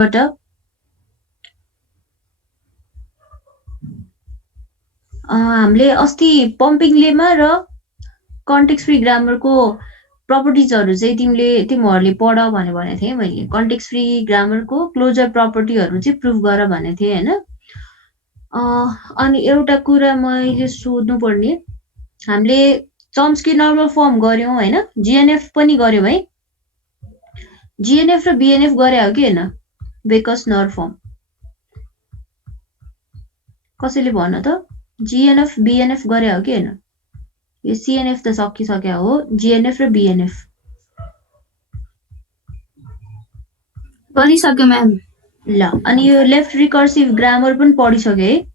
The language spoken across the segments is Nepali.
हामीले अस्ति पम्पिङ लेमा र कन्टेक्स्ट फ्री ग्रामरको प्रपर्टिजहरू चाहिँ तिमीहरूले पढ भनेको थिएँ मैले। कन्टेक्स्ट फ्री ग्रामरको क्लोजर प्रपर्टीहरू चाहिँ प्रुभ गर भनेको थिएँ होइन। अनि एउटा कुरा मैले सोध्नुपर्ने, हामीले चम्स्की नर्मल फर्म गऱ्यौँ होइन, जिएनएफ पनि गऱ्यौँ है। जिएनएफ र बिएनएफ गरे हो कि होइन? बेकस नर फर्म कसैले भन त, जिएनएफ बिएनएफ गरे हो कि होइन? यो सिएनएफ त सकिसक्यो हो, जिएनएफ र बिएनएफ गरिसक्यो म्याम। ल अनि यो लेफ्ट रिकर्सिभ ग्रामर पनि पढिसक्यो है।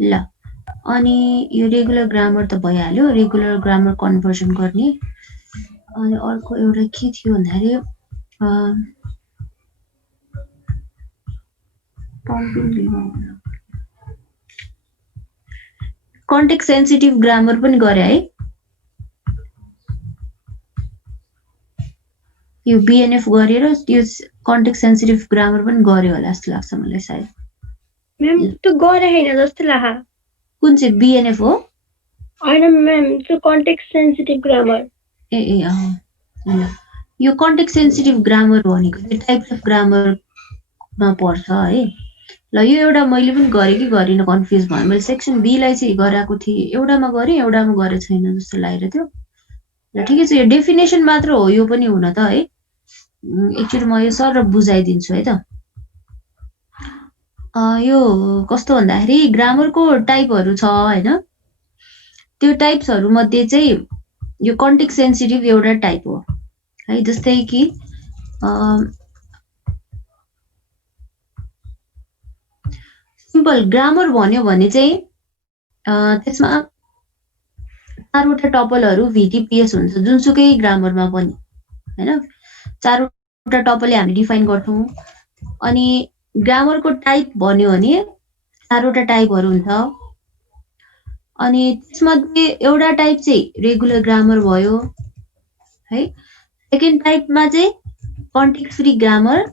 ल अनि यो रेगुलर ग्रामर त भइहाल्यो, रेगुलर ग्रामर कन्भर्सन गर्ने। अनि अर्को एउटा के थियो भन्दाखेरि कन्टेक्स्ट सेन्सिटिभ ग्रामर पनि गरे है। यो बिएनएफ गरेर यो कन्टेक्स्ट सेन्सिटिभ ग्रामर पनि गर्यो होला जस्तो लाग्छ मलाई सायद। म्याम त्यो गरे हैन जस्तो लाग्छ। कुन चाहिँ बिएनएफ हो? हैन म्याम, त्यो कन्टेक्स्ट सेन्सिटिभ ग्रामर। ए यो कन्टेक्स्ट सेन्सिटिभ ग्रामर भनेको चाहिँ टाइप्स अफ ग्रामरमा पर्छ है। ल यो एउटा मैले पनि गरेँ कि गरिनँ कन्फ्युज भयो। मैले सेक्सन बीलाई चाहिँ गराएको थिएँ, एउटामा गरेँ एउटामा गरे छैन जस्तो लागेर थियो। ल ठिकै छ, यो डेफिनेसन मात्र हो यो पनि हुन त है। एकचोटि म यो सर बुझाइदिन्छु है त। यो कस्तो भन्दाखेरि ग्रामरको टाइपहरू छ होइन। त्यो टाइप्सहरू मध्ये चाहिँ यो कन्टेक्स्ट सेन्सिटिभ एउटा टाइप हो है। जस्तै कि सिम्पल ग्रामर भन्यो भने चाहिँ त्यसमा 4वटा टपलहरू VTPS हुन्छ जुनसुकै ग्रामरमा पनि हैन। 4वटा टपलले हामी डिफाइन गर्छौं। अनि ग्रामरको टाइप भन्यो भने 4वटा टाइपहरू हुन्छ। अनि त्यसमध्ये एउटा टाइप चाहिँ रेगुलर ग्रामर भयो है। सेकेन्ड टाइपमा चाहिँ कन्टेक्स्ट फ्री ग्रामर,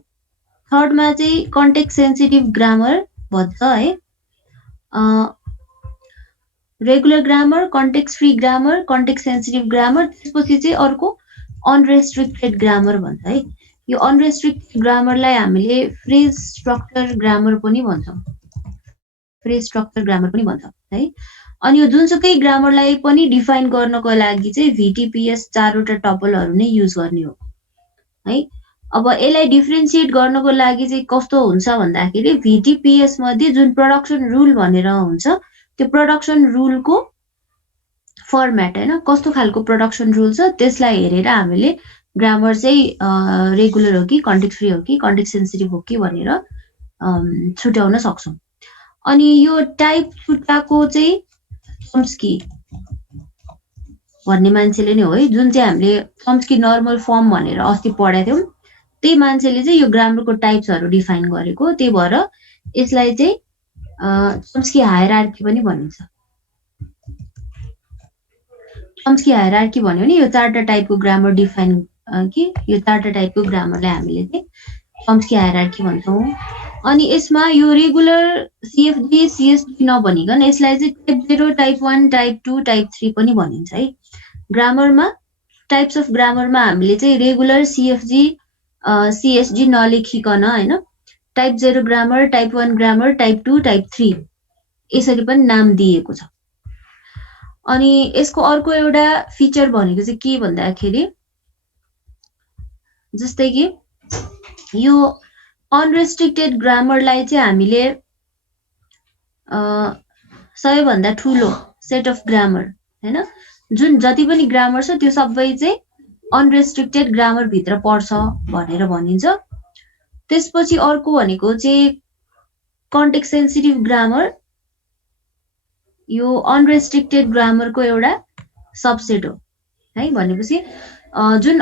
थर्डमा चाहिँ कन्टेक्स्ट सेन्सिटिभ ग्रामर भन्छ है। Regular grammar, context free grammar, context sensitive grammar, त्यसपछि चाहिँ अर्को अनरेस्ट्रिक्टेड ग्रामर भन्छ है। यो अनरेस्ट्रिक्टेड ग्रामरलाई हामीले फ्रेज स्ट्रक्चर ग्रामर पनि भन्छौँ। फ्रेज स्ट्रक्चर ग्रामर पनि भन्छ है। अनि यो जुनसुकै ग्रामरलाई पनि डिफाइन गर्नको लागि चाहिँ VTPS 4वटा टपलहरू नै युज गर्ने हो है। अब यसलाई डिफरेन्सिएट गर्नको लागि चाहिँ कस्तो हुन्छ भन्दाखेरि VTPS मध्ये जुन प्रोडक्सन रुल भनेर हुन्छ त्यो प्रोडक्सन रुलको फर्मेट हैन, कस्तो खालको प्रोडक्सन रुल छ त्यसलाई हेरेर हामीले ग्रामर चाहिँ रेगुलर हो कि कन्टेक्स्ट फ्री हो कि कन्टेक्स्ट सेन्सिटिभ हो कि भनेर छुट्याउन सक्छौं। अनि यो टाइप छुट्याएको चाहिँ चम्स्की भन्ने मान्छेले नै हो है। जुन चाहिँ हामीले चम्स्की नर्मल फर्म भनेर अस्ति पढाएको थियौं, त्यही मान्छेले चाहिँ यो ग्रामरको टाइप्सहरू डिफाइन गरेको। त्यही भएर यसलाई चाहिँ चम्स्की हायरार्की पनि भनिन्छ। चम्स्की हायरार्की भन्यो भने यो 4वटा टाइपको ग्रामर डिफाइन कि यो 4वटा टाइपको ग्रामरलाई हामीले चाहिँ चम्स्की हायरार्की भन्छौं। अनि यसमा यो रेगुलर CFG CSG नभनिकन यसलाई चाहिँ टाइप 0, टाइप 1, टाइप 2, टाइप 3 पनि भनिन्छ है। ग्रामरमा टाइप्स अफ ग्रामरमा हामीले चाहिँ रेगुलर CFG CSG नलेखिकन हैन, type 0 grammar, type 1 grammar, type 2, type 3 यसरी पनि नाम दिएको छ। अनि यसको अर्को एउटा फिचर भनेको चाहिँ के भन्दाखेरि जस्तै कि यो अनरेस्ट्रिक्टेड ग्रामरलाई चाहिँ हामीले सबैभन्दा ठुलो सेट अफ ग्रामर हैन, जुन जति पनि ग्रामर छ त्यो सबै चाहिँ अनरेस्ट्रिक्टेड ग्रामर भित्र पर्छ भनेर भनिन्छ। त्यसपछि अर्को भनेको चाहिँ कन्टेक्स्ट सेन्सिटिभ ग्रामर, यो अनरेस्ट्रिक्टेड ग्रामरको एउटा सबसेट हो है। भनेपछि जुन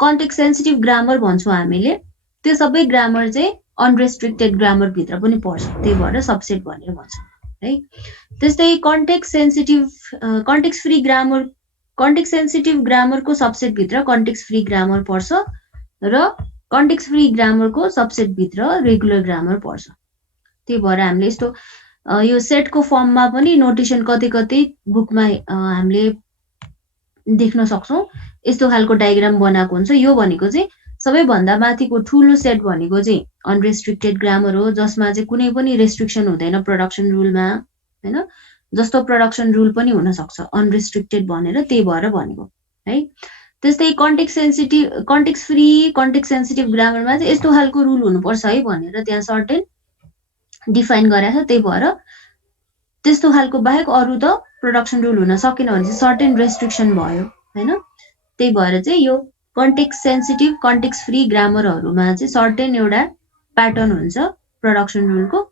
कन्टेक्स्ट सेन्सिटिभ ग्रामर भन्छौं हामीले त्यो सबै ग्रामर चाहिँ अनरेस्ट्रिक्टेड ग्रामर भित्र पनि पर्छ, त्यही भएर सबसेट भनेर भन्छौं है। त्यस्तै कन्टेक्स्ट सेन्सिटिभ ग्रामरको सबसेट भित्र कन्टेक्स्ट फ्री ग्रामर पर्छ। र कन्टेक्स्ट फ्री ग्रामरको सबसेट भित्र रेगुलर ग्रामर पर्छ। त्यही भएर हामीले यस्तो यो सेटको फर्ममा पनि नोटेसन कतै कतै बुकमा हामीले देख्न सक्छौँ। यस्तो खालको डायग्राम बनाएको हुन्छ। यो भनेको चाहिँ सबैभन्दा माथिको ठुलो सेट भनेको चाहिँ अनरेस्ट्रिक्टेड ग्रामर हो, जसमा चाहिँ कुनै पनि रेस्ट्रिक्सन हुँदैन प्रोडक्सन रुलमा, हैन? जस्तो प्रोडक्सन रुल पनि हुन सक्छ अनरेस्ट्रिक्टेड भनेर, त्यही भएर भनेको है। त्यस्तै कन्टेक्स्ट फ्री कन्टेक्स्ट सेन्सिटिभ ग्रामरमा चाहिँ यस्तो खालको रुल हुनुपर्छ है भनेर त्यहाँ सर्टेन डिफाइन गरेको छ। त्यही भएर त्यस्तो खालको बाहेक अरू त प्रोडक्सन रुल हुन सकेन भने चाहिँ सर्टेन रेस्ट्रिक्सन भयो, हैन? त्यही भएर चाहिँ यो कन्टेक्स्ट सेन्सिटिभ कन्टेक्स्ट फ्री ग्रामरहरूमा चाहिँ सर्टेन एउटा प्याटर्न हुन्छ प्रोडक्सन रुलको।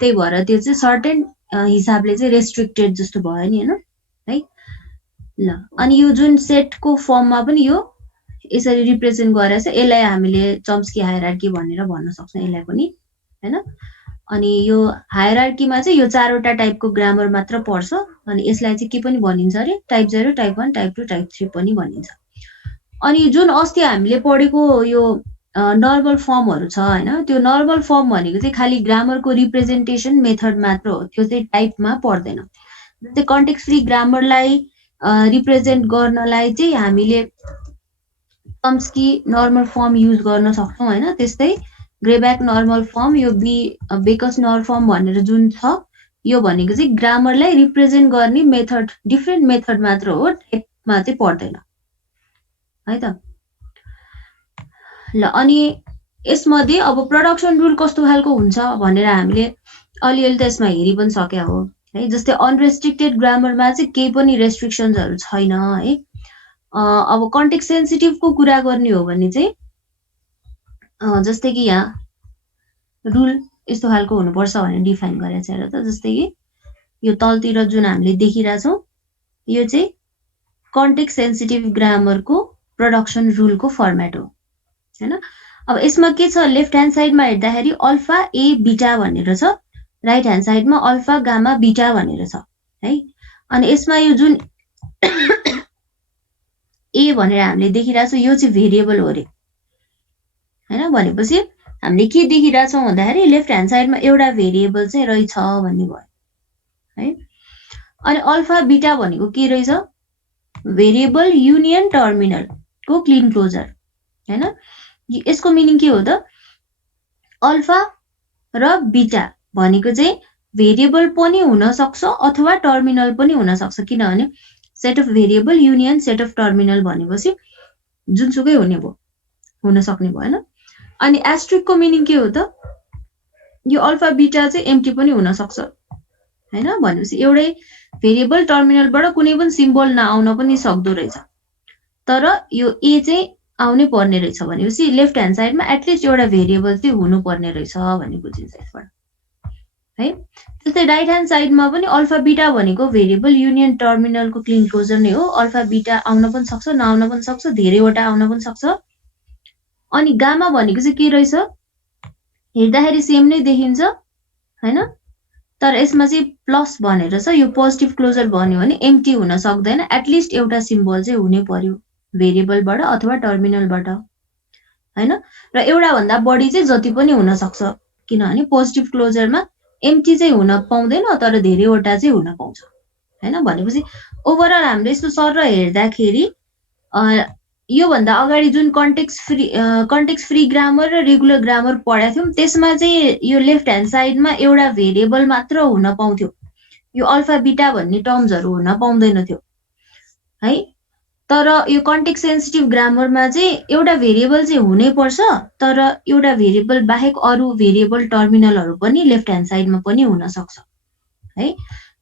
त्यही भएर त्यो चाहिँ सर्टेन हिसाबले चाहिँ रेस्ट्रिक्टेड जस्तो भयो नि, हैन? है ल, अनि यो जुन सेटको फर्ममा पनि यो यसरी रिप्रेजेन्ट गरेर छ, यसलाई हामीले चम्स्की हायरार्की भनेर भन्न सक्छौँ यसलाई पनि, हैन? अनि यो हायरार्कीमा चाहिँ यो चारवटा टाइपको ग्रामर मात्र पर्छ। अनि यसलाई चाहिँ के पनि भनिन्छ अरे, टाइप 0, टाइप 1, टाइप 2, टाइप 3 पनि भनिन्छ। अनि जुन अस्ति हामीले पढेको यो नर्मल फर्महरू छ, हैन? त्यो नर्मल फर्म भनेको चाहिँ खालि ग्रामरको रिप्रेजेन्टेसन मेथड मात्र हो, त्यो चाहिँ टाइपमा पर्दैन। जस्तै कन्टेक्स्ट फ्री ग्रामरलाई रिप्रेजेन्ट गर्नलाई चाहिँ हामीले चम्स्की नर्मल फर्म युज गर्न सक्छौँ, हैन? त्यस्तै ग्रेब्याक नर्मल फर्म, यो बेकस नर्मल फर्म भनेर जुन छ, यो भनेको चाहिँ ग्रामरलाई रिप्रेजेन्ट गर्ने मेथड, डिफ्रेन्ट मेथड मात्र हो, टाइपमा चाहिँ पर्दैन है त। ल, अनि यसमध्ये अब प्रोडक्सन रुल कस्तो खालको हुन्छ भनेर हामीले अलिअलि त यसमा हेरि पनि सक्या हो है। जस्तै अनरेस्ट्रिक्टेड ग्रामरमा चाहिँ केही पनि रेस्ट्रिक्सन्सहरू छैन है। अब कन्टेक्स्ट सेन्सिटिभको कुरा गर्ने हो भने चाहिँ जस्तै कि यहाँ रुल यस्तो खालको हुनुपर्छ भनेर डिफाइन गरेको छ र त। जस्तै कि यो तलतिर जुन हामीले देखिरहेछौँ, यो चाहिँ कन्टेक्स्ट सेन्सिटिभ ग्रामरको प्रोडक्सन रुलको फर्मेट हो, हैन? अब यसमा के छ, लेफ्ट ह्यान्ड साइडमा हेर्दाखेरि अल्फा ए बीटा भनेर छ, राइट ह्यान्ड साइडमा अल्फा गामा बीटा भनेर छ है। अनि यसमा यो जुन ए भनेर हामीले देखिरहेछौँ, यो चाहिँ भेरिएबल हो रे, हैन? भनेपछि हामीले के देखिरहेछौँ भन्दाखेरि लेफ्ट ह्यान्ड साइडमा एउटा भेरिएबल चाहिँ रहेछ भन्ने भयो है। अनि अल्फा बीटा भनेको के रहेछ, भेरिएबल युनियन टर्मिनलको क्लिन क्लोजर, हैन? यसको मिनिङ के हो त, अल्फा र बीटा भनेको चाहिँ भेरिएबल पनि हुन सक्छ अथवा टर्मिनल पनि हुन सक्छ। किनभने set of variable union set of terminal भनेपछि जुनसुकै हुन सक्ने भयो, हैन? अनि एस्ट्रिकको मिनिङ के हो त, यो अल्फा बीटा चाहिँ एम्प्टी पनि हुन सक्छ, हैन? भनेपछि एउटै भेरिएबल टर्मिनलबाट कुनै पनि सिम्बल नआउन पनि सक्दो रहेछ, तर यो ए चाहिँ आउनै पर्ने रहेछ भनेपछि लेफ्ट ह्यान्ड साइडमा एटलिस्ट एउटा भेरिएबल चाहिँ हुनुपर्ने रहेछ भन्ने बुझिन्छ यसबाट है। त्यस्तै राइट ह्यान्ड साइडमा पनि अल्फा बीटा भनेको भेरिएबल युनियन टर्मिनलको क्लिन क्लोजर नै हो। अल्फा बीटा आउन पनि सक्छ, नआउन पनि सक्छ, धेरैवटा आउन पनि सक्छ। अनि गामा भनेको चाहिँ के रहेछ, हेर्दाखेरि सेम नै देखिन्छ, हैन? तर यसमा चाहिँ प्लस भनेर छ, यो पोजिटिभ क्लोजर भन्यो भने एम्प्टी हुन सक्दैन, एटलिस्ट एउटा सिम्बल चाहिँ हुनै पर्यो भेरिएबलबाट अथवा टर्मिनलबाट, हैन? र एउटा भन्दा बढी चाहिँ जति पनि हुन सक्छ, किनभने पोजिटिभ क्लोजरमा एम्प्टी चाहिँ हुन पाउँदैन तर धेरैवटा चाहिँ हुन पाउँछ, हैन? भनेपछि ओभरअल हामीले यस्तो सर हेर्दाखेरि यो भन्दा अगाडि जुन कन्टेक्स्ट फ्री ग्रामर र रेगुलर ग्रामर पढाएको थियौँ, त्यसमा चाहिँ यो लेफ्ट ह्यान्ड साइडमा एउटा भेरिएबल मात्र हुन पाउँथ्यो, यो अल्फा बीटा भन्ने टर्म्सहरू हुन पाउँदैन थियो है। तर यो कन्टेक्स्ट सेन्सिटिभ ग्रामरमा चाहिँ एउटा भेरिएबल चाहिँ हुनै पर्छ, तर एउटा भेरिएबल बाहेक अरू भेरिएबल टर्मिनलहरू पनि लेफ्ट ह्यान्ड साइडमा पनि हुन सक्छ है।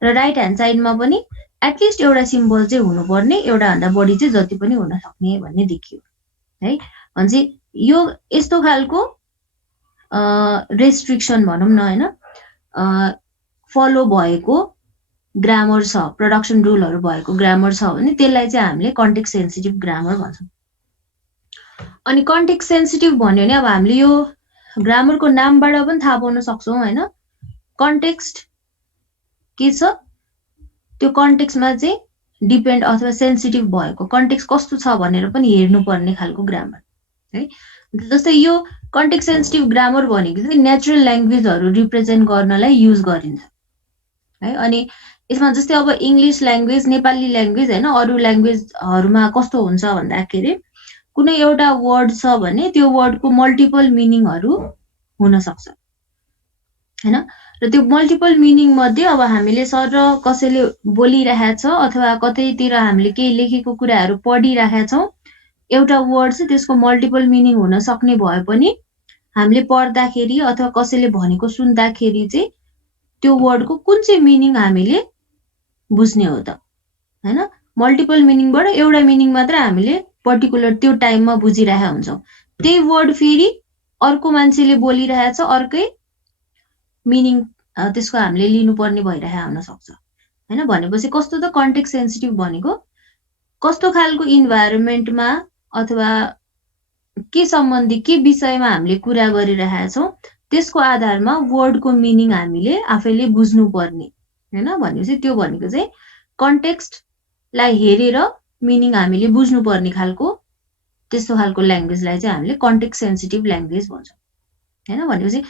र राइट ह्यान्ड साइडमा पनि एटलिस्ट एउटा सिम्बल चाहिँ हुनुपर्ने, एउटा भन्दा बढी चाहिँ जति पनि हुन सक्ने भन्ने देखियो है। भनेपछि यो यस्तो खालको रेस्ट्रिक्सन भनौँ न, हैन, फलो भएको ग्रामर छ, प्रोडक्सन रुलहरू भएको ग्रामर छ भने त्यसलाई चाहिँ हामीले कन्टेक्स्ट सेन्सिटिभ ग्रामर भन्छौँ। अनि कन्टेक्स्ट सेन्सिटिभ भन्यो भने अब हामीले यो ग्रामरको नामबाट पनि थाहा पाउन सक्छौँ, हैन? कन्टेक्स्ट के छ, त्यो कन्टेक्स्टमा चाहिँ डिपेन्ड अथवा सेन्सिटिभ भएको कन्टेक्स्ट कस्तो छ भनेर पनि हेर्नुपर्ने खालको ग्रामर है। जस्तै यो कन्टेक्स्ट सेन्सिटिभ ग्रामर भनेको चाहिँ नेचुरल ल्याङ्ग्वेजहरू रिप्रेजेन्ट गर्नलाई युज गरिन्छ है। अनि यसमा जस्तै अब इङ्ग्लिस ल्याङ्ग्वेज, नेपाली ल्याङ्ग्वेज होइन, अरू ल्याङ्ग्वेजहरूमा कस्तो हुन्छ भन्दाखेरि कुनै एउटा वर्ड छ भने त्यो वर्डको मल्टिपल मिनिङहरू हुनसक्छ होइन। र त्यो मल्टिपल मिनिङ मध्ये अब हामीले सर कसैले बोलिरहेछ अथवा कतैतिर हामीले केही लेखेको कुराहरू पढिरहेका छौँ, एउटा वर्ड चाहिँ त्यसको मल्टिपल मिनिङ हुन सक्ने भए पनि हामीले पढ्दाखेरि अथवा कसैले भनेको सुन्दाखेरि चाहिँ त्यो वर्डको कुन चाहिँ मिनिङ हामीले बुझ्ने हो त होइन। मल्टिपल मिनिङबाट एउटा मिनिङ मात्र हामीले पर्टिकुलर त्यो टाइममा बुझिरहेका हुन्छौँ। त्यही वर्ड फेरि अर्को मान्छेले बोलिरहेछ, अर्कै मिनिङ त्यसको हामीले लिनुपर्ने भइरहेको हुनसक्छ होइन। भनेपछि कस्तो त कन्टेक्स्ट सेन्सिटिभ भनेको कस्तो खालको इन्भाइरोमेन्टमा अथवा के सम्बन्धी के विषयमा हामीले कुरा गरिरहेका छौँ त्यसको आधारमा वर्डको मिनिङ हामीले आफैले बुझ्नुपर्ने होइन। भनेपछि त्यो भनेको चाहिँ कन्टेक्स्टलाई हेरेर मिनिङ हामीले बुझ्नुपर्ने खालको त्यस्तो खालको ल्याङ्ग्वेजलाई चाहिँ हामीले कन्टेक्स्ट सेन्सिटिभ ल्याङ्ग्वेज भन्छौँ होइन। भनेपछि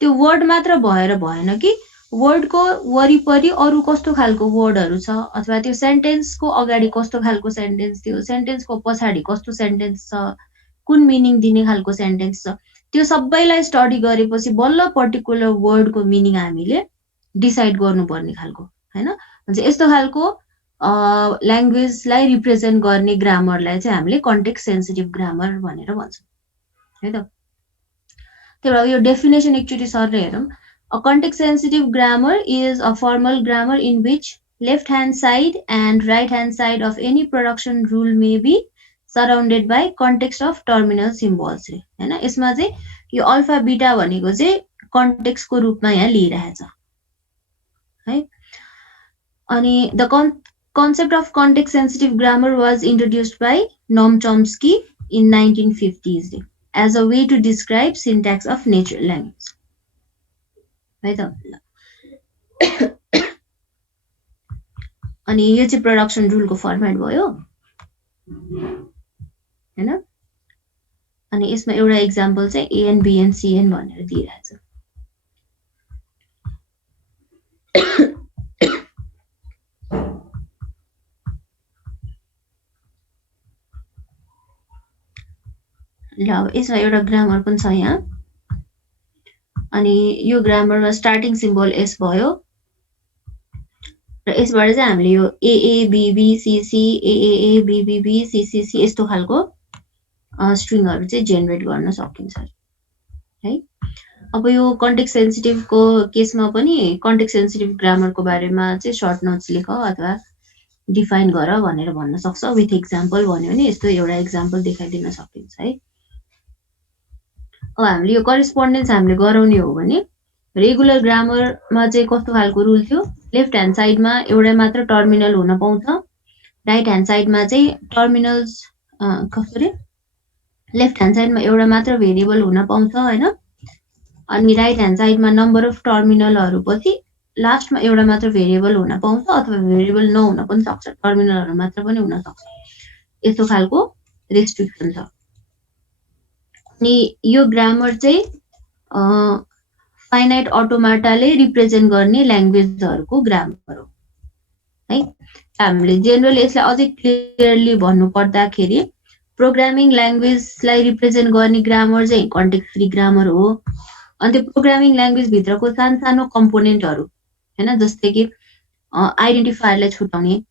त्यो वर्ड मात्र भएर भएन कि वर्डको वरिपरि अरू कस्तो खालको वर्डहरू छ अथवा त्यो सेन्टेन्सको अगाडि कस्तो खालको सेन्टेन्स थियो, सेन्टेन्सको पछाडि कस्तो सेन्टेन्स छ, कुन मिनिङ दिने खालको सेन्टेन्स छ, त्यो सबैलाई स्टडी गरेपछि बल्ल पर्टिकुलर वर्डको मिनिङ हामीले डिसाइड गर्नुपर्ने खालको होइन। यस्तो खालको ल्याङ्ग्वेजलाई रिप्रेजेन्ट गर्ने ग्रामरलाई चाहिँ हामीले कन्टेक्स्ट सेन्सिटिभ ग्रामर भनेर भन्छौँ है त। त्यही भएर यो डेफिनेसन एकचोटि सर हेरौँ। A context sensitive grammar is a formal grammar in which left hand side and right hand side of any production rule may be surrounded by context of terminal symbols हैन। यसमा चाहिँ यो अल्फा बीटा भनेको चाहिँ कन्टेक्स्टको रूपमा यहाँ लिइरहेछ है। अनि the concept of context sensitive grammar was introduced by Noam Chomsky in 1950s as a way to describe syntax of natural language है त। अनि यो चाहिँ प्रोडक्सन रुलको फर्मेट भयो हैन। अनि यसमा एउटा एक्जाम्पल चाहिँ एएन बिएन सिएन भनेर दिइरहेछ। ल अब यसमा एउटा ग्रामर पनि छ यहाँ। अनि यो ग्रामरमा स्टार्टिङ सिम्बल एस भयो र यसबाट चाहिँ हामीले यो एएबिबिसिसी एएबिबिबी सिसिसी यस्तो खालको स्ट्रिङहरू चाहिँ जेनेरेट गर्न सकिन्छ है। अब यो कन्टेक्स्ट सेन्सिटिभको केसमा पनि कन्टेक्स्ट सेन्सिटिभ ग्रामरको बारेमा चाहिँ सर्ट नोट्स लेख अथवा डिफाइन गर भनेर भन्न सक्छ। विथ एक्जाम्पल भन्यो भने यस्तो एउटा एक्जाम्पल देखाइदिन सकिन्छ है। अब हामीले यो करेस्पोन्डेन्स हामीले गराउने हो भने रेगुलर ग्रामरमा चाहिँ कस्तो खालको रुल थियो, लेफ्ट ह्यान्ड साइडमा एउटा मात्र टर्मिनल हुन पाउँछ, राइट ह्यान्ड साइडमा चाहिँ टर्मिनल्स कसरी लेफ्ट ह्यान्ड साइडमा एउटा मात्र भेरिएबल हुन पाउँछ हैन। अनि राइट ह्यान्ड साइडमा नम्बर अफ टर्मिनलहरू पछि लास्टमा एउटा मात्र भेरिएबल हुन पाउँछ अथवा भेरिएबल नहुन पनि सक्छ, टर्मिनलहरू मात्र पनि हुन सक्छ। यस्तो खालको रेस्ट्रिक्सन छ। अनि यो ग्रामर चाहिँ फाइनाइट अटोमाटाले रिप्रेजेन्ट गर्ने ल्याङ्ग्वेजहरूको ग्रामर हो है। हामीले जेनरली यसलाई अझै क्लियरली भन्नु पर्दाखेरि प्रोग्रामिङ ल्याङ्ग्वेजलाई रिप्रेजेन्ट गर्ने ग्रामर चाहिँ कन्टेक्स्ट फ्री ग्रामर हो। अनि त्यो प्रोग्रामिङ ल्याङ्ग्वेज भित्रको सानो कम्पोनेन्टहरू हैन, जस्तै कि आइडेन्टिफायरलाई छुटाउने,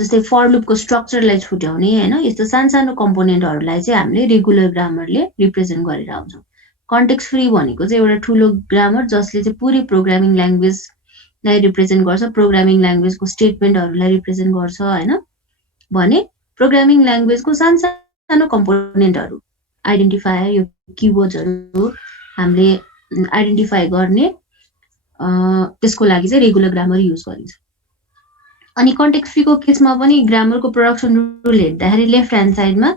जस्तै फर लुपको स्ट्रक्चरलाई छुट्याउने हैन, यस्तो सानो कम्पोनेन्टहरूलाई चाहिँ हामीले रेगुलर ग्रामरले रिप्रेजेन्ट गरेर आउँछौँ। कन्टेक्स्ट फ्री भनेको चाहिँ एउटा ठुलो ग्रामर जसले चाहिँ पुरै प्रोग्रामिङ ल्याङ्ग्वेजलाई रिप्रेजेन्ट गर्छ, प्रोग्रामिङ ल्याङ्ग्वेजको स्टेटमेन्टहरूलाई रिप्रेजेन्ट गर्छ हैन। भने प्रोग्रामिङ ल्याङ्ग्वेजको सानो कम्पोनेन्टहरू आइडेन्टिफायर, यो किवर्ड्सहरू हामीले आइडेन्टिफाई गर्ने त्यसको लागि चाहिँ रेगुलर ग्रामर युज गरिन्छ। अनि कन्टेक्स्ट फ्रीको केसमा पनि ग्रामरको प्रोडक्सन रुल हेर्दाखेरि लेफ्ट ह्यान्ड साइडमा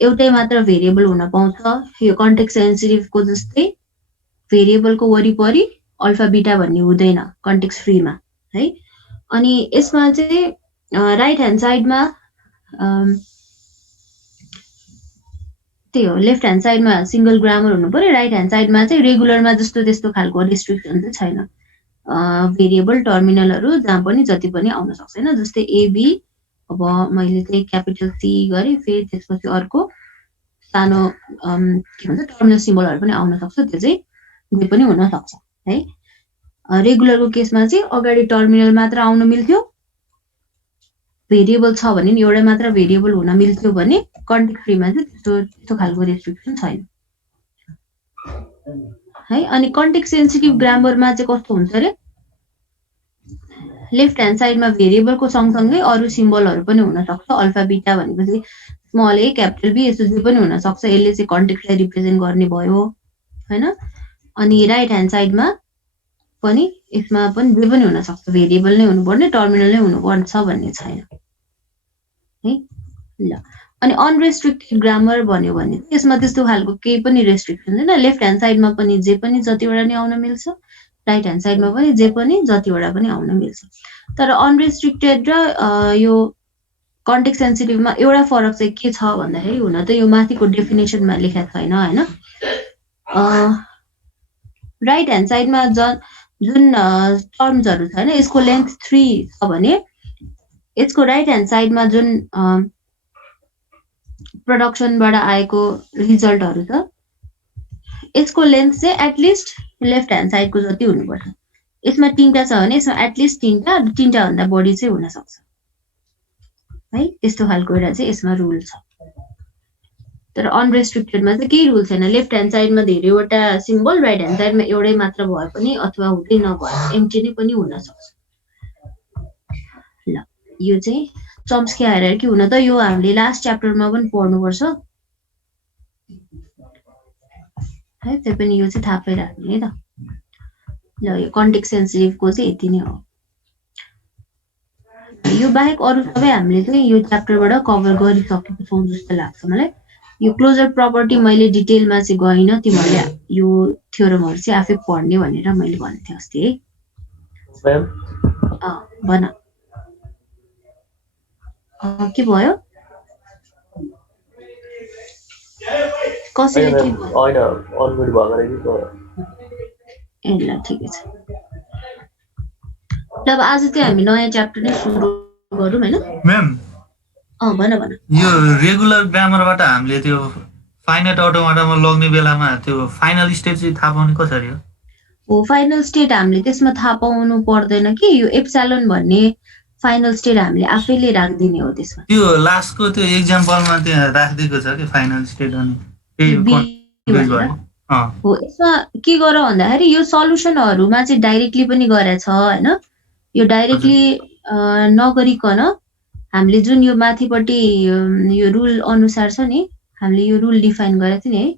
एउटै मात्र भेरिएबल हुन पाउँछ। यो कन्टेक्स्ट सेन्सिटिभको जस्तै भेरिएबलको वरिपरि अल्फा बीटा भन्ने हुँदैन कन्टेक्स्ट फ्रीमा है। अनि यसमा चाहिँ राइट ह्यान्ड साइडमा त्यही हो लेफ्ट ह्यान्ड साइडमा सिंगल ग्रामर हुनु पर्यो राइट ह्यान्ड साइडमा चाहिँ रेगुलरमा जस्तो त्यस्तो खालको रिस्ट्रिक्सन चाहिँ छैन भेरिएबल टर्मिनलहरू जहाँ पनि जति पनि आउन सक्छ होइन जस्तै एबी अब मैले चाहिँ क्यापिटल सी गरेँ फेरि त्यसपछि अर्को सानो के भन्छ टर्मिनल सिम्बलहरू पनि आउन सक्छ त्यो चाहिँ जे पनि हुन सक्छ है रेगुलरको केसमा चाहिँ अगाडि टर्मिनल मात्र आउन मिल्थ्यो भेरिएबल छ भने नि एउटा मात्र भेरिएबल हुन मिल्थ्यो भने कन्टेक्स्ट फ्रीमा चाहिँ त्यस्तो खालको रेस्ट्रिक्सन छैन है अनि कन्टेक्स्ट सेन्सिटिभ ग्रामरमा चाहिँ कस्तो हुन्छ अरे लेफ्ट ह्यान्ड साइडमा भेरिएबलको सँगसँगै अरू सिम्बलहरू पनि हुन सक्छ अल्फा बिटा भनेपछि स्मल ए क्यापिटल बी यस्तो जे पनि हुन सक्छ यसले चाहिँ कन्टेक्स्टलाई रिप्रेजेन्ट गर्ने भयो हैन अनि राइट ह्यान्ड साइडमा पनि यसमा पनि जे पनि हुन सक्छ भेरिएबल नै हुनुपर्ने टर्मिनल नै हुनुपर्छ भन्ने छैन है ल अनि अनरेस्ट्रिक्टेड ग्रामर भन्यो भने त्यसमा त्यस्तो खालको केही पनि रेस्ट्रिक्सन छैन लेफ्ट ह्यान्ड साइडमा पनि जे पनि जतिवटा नि आउन मिल्छ राइट ह्यान्ड साइडमा पनि जे पनि जतिवटा पनि आउन मिल्छ तर अनरेस्ट्रिक्टेड र यो कन्टेक्स्ट सेन्सिटिभमा एउटा फरक चाहिँ के छ भन्दाखेरि हुन त यो माथिको डेफिनेसनमा लेखेको छैन हैन राइट ह्यान्ड साइडमा जुन टर्म्सहरू छ हैन यसको लेन्थ 3 छ भने यसको राइट ह्यान्ड साइडमा जुन प्रोडक्सनबाट आएको रिजल्टहरू छ यसको लेन्थ चाहिँ एटलिस्ट लेफ्ट ह्यान्ड साइडको जति हुनुपर्छ यसमा 3टा छ भने यसमा एटलिस्ट 3टा भन्दा बढी चाहिँ हुन सक्छ है त्यस्तो खालको एउटा चाहिँ यसमा रुल छ तर अनरेस्ट्रिक्टेडमा चाहिँ केही रुल छैन लेफ्ट ह्यान्ड साइडमा धेरैवटा सिम्बल राइट ह्यान्ड साइडमा एउटै मात्र भए पनि अथवा हुँदै नभए एम्प्टी नै पनि हुन सक्छ ल यो चाहिँ चम्स्की हायरार्की हुन त यो हामीले लास्ट च्याप्टरमा पनि पढ्नुपर्छ है त्यही पनि यो चाहिँ थाहा पाइराख्ने है त ल यो कन्टेक्स्ट सेन्सिटिभको चाहिँ यति नै हो यो बाहेक अरू सबै हामीले चाहिँ यो च्याप्टरबाट कभर गरिसकेको छौँ जस्तो लाग्छ मलाई यो क्लोजर प्रपर्टी मैले डिटेलमा चाहिँ गइनँ तिमीहरूले यो थ्योरमहरू चाहिँ आफै पढ्ने भनेर मैले भनेको थिएँ अस्ति है भन के भयो कसैले के भयो हैन अलरेडी भएको ए ल ठिकै छ ल अब आज चाहिँ हामी नयाँ च्याप्टर नै सुरु गरौँ हैन म्याम भन भन यो रेगुलर ग्रामरबाट हामीले त्यो फाइनाइट अटोमाटामा लग्ने बेलामा त्यो फाइनल स्टेट चाहिँ थाहा पाउने कसरी हो फाइनल स्टेट हामीले त्यसमा थाहा पाउनु पर्दैन कि यो एप्सिलोन भन्ने फाइनल स्टेट हामीले आफैले राख्दिने हो त्यसमा त्यो लास्टको त्यो एक्जाम्पलमा त्यहाँ राखिदिएको छ कि फाइनल स्टेट अनि हो यसमा के गर भन्दाखेरि यो सल्युसनहरूमा चाहिँ डाइरेक्टली पनि गरेछ हैन यो डाइरेक्टली नगरिकन हामीले जुन यो माथिपट्टि यो रुल अनुसार छ नि हामीले यो रुल डिफाइन गरेको थियौँ नि है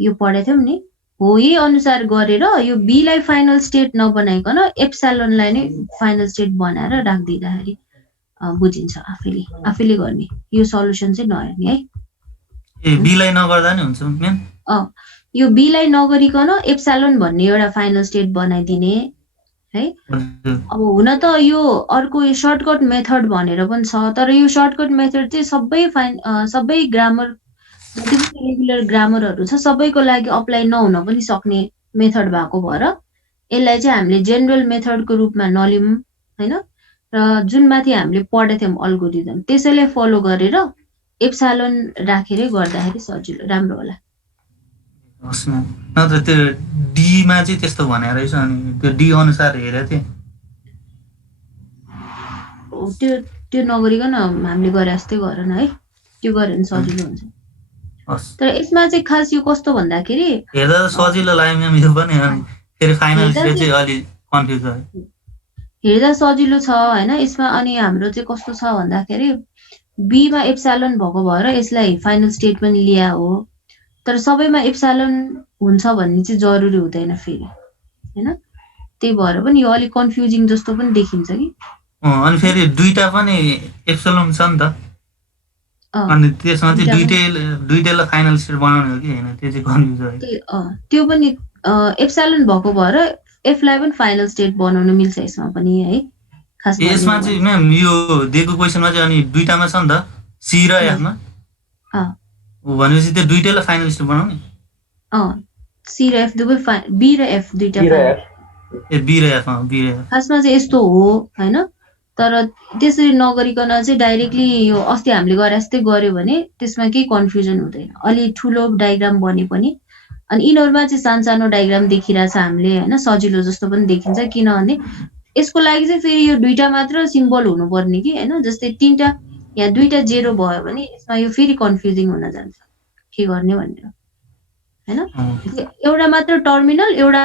यो पढेको थियौँ नि हो यही अनुसार गरेर यो बी लाई फाइनल स्टेट नबनाइकन एप्सिलोनलाई नै फाइनल स्टेट बनाएर राखिदिँदाखेरि बुझिन्छ आफैले गर्ने यो सल्युसन चाहिँ नहेर्ने है ए बी लाई नगर्दा नि हुन्छ म्याम यो बी लाई नगरिकन एप्सिलोन भन्ने एउटा फाइनल स्टेट बनाइदिने है अब हुन त यो अर्को यो सर्टकट मेथड भनेर पनि छ तर यो सर्टकट मेथड चाहिँ सबै ग्रामर जति पनि रेगुलर ग्रामरहरू छ सबैको लागि अप्लाई नहुन पनि सक्ने मेथड भएको भएर यसलाई चाहिँ हामीले जेनरल मेथडको रूपमा नलिउँ हैन र जुन माथि हामीले पढेको थियौँ अल्गोरिदम त्यसैलाई फलो गरेर एप्सिलोन राखेरै गर्दाखेरि सजिलो राम्रो होला नत्र त्यो डीमा चाहिँ त्यस्तो भने रहेछ अनि त्यो डी अनुसार हेरेको थिएँ त्यो नगरिकन हामीले गरे जस्तै गर न है त्यो गऱ्यो भने सजिलो हुन्छ तर यसमा चाहिँ खास यो कस्तो भन्दाखेरि हेर्दा सजिलो लाग्यो म्याम यो पनि अनि फेरि फाइनल स्टेज चाहिँ अलि कन्फ्युज भयो हेर्दा सजिलो छ हैन यसमा अनि हाम्रो चाहिँ कस्तो छ भन्दाखेरि बी मा एप्सिलोन भएको भएर यसलाई फाइनल स्टेट पनि लिया हो तर सबैमा एप्सिलोन हुन्छ भन्ने चाहिँ जरुरी हुँदैन फेरि हैन त्यही भएर पनि यो अलि कन्फ्युजिङ जस्तो पनि देखिन्छ कि अनि फेरि दुईटा पनि एप्सिलोन छ नि त अनि त्यसमा चाहिँ दुईटैलाई फाइनल स्टेट बनाउने हो कि हैन त्यो चाहिँ कन्फ्युज भयो त्यो पनि एप्सिलोन भएको भएर एफ लाई पनि फाइनल स्टेट बनाउन मिल्छ यसमा पनि है खास यसमा चाहिँ म्याम यो दिएको क्वेशनमा चाहिँ अनि दुईटामा छ नि त सी र एफ मा भनेपछि त्यो दुईटैलाई फाइनल स्टेट बनाउने सी र एफ दुवै बी र एफ दुईटा बी र फाइनल एफ ए बी र एफ बी र एफ खासमा चाहिँ यस्तो हो होइन तर त्यसरी नगरिकन चाहिँ डाइरेक्टली यो अस्ति हामीले गरे जस्तै गर्यो भने त्यसमा केही कन्फ्युजन हुँदैन अलि ठुलो डायग्राम बने पनि अनि यिनीहरूमा चाहिँ सानो डायग्राम देखिरहेछ हामीले होइन सजिलो जस्तो पनि देखिन्छ किनभने यसको लागि चाहिँ फेरि यो दुईटा मात्र सिम्बल हुनुपर्ने कि होइन जस्तै तिनटा या दुईटा जेरो भयो भने यसमा यो फेरि कन्फ्युजिङ हुन जान्छ के गर्ने भनेर होइन एउटा मात्र टर्मिनल एउटा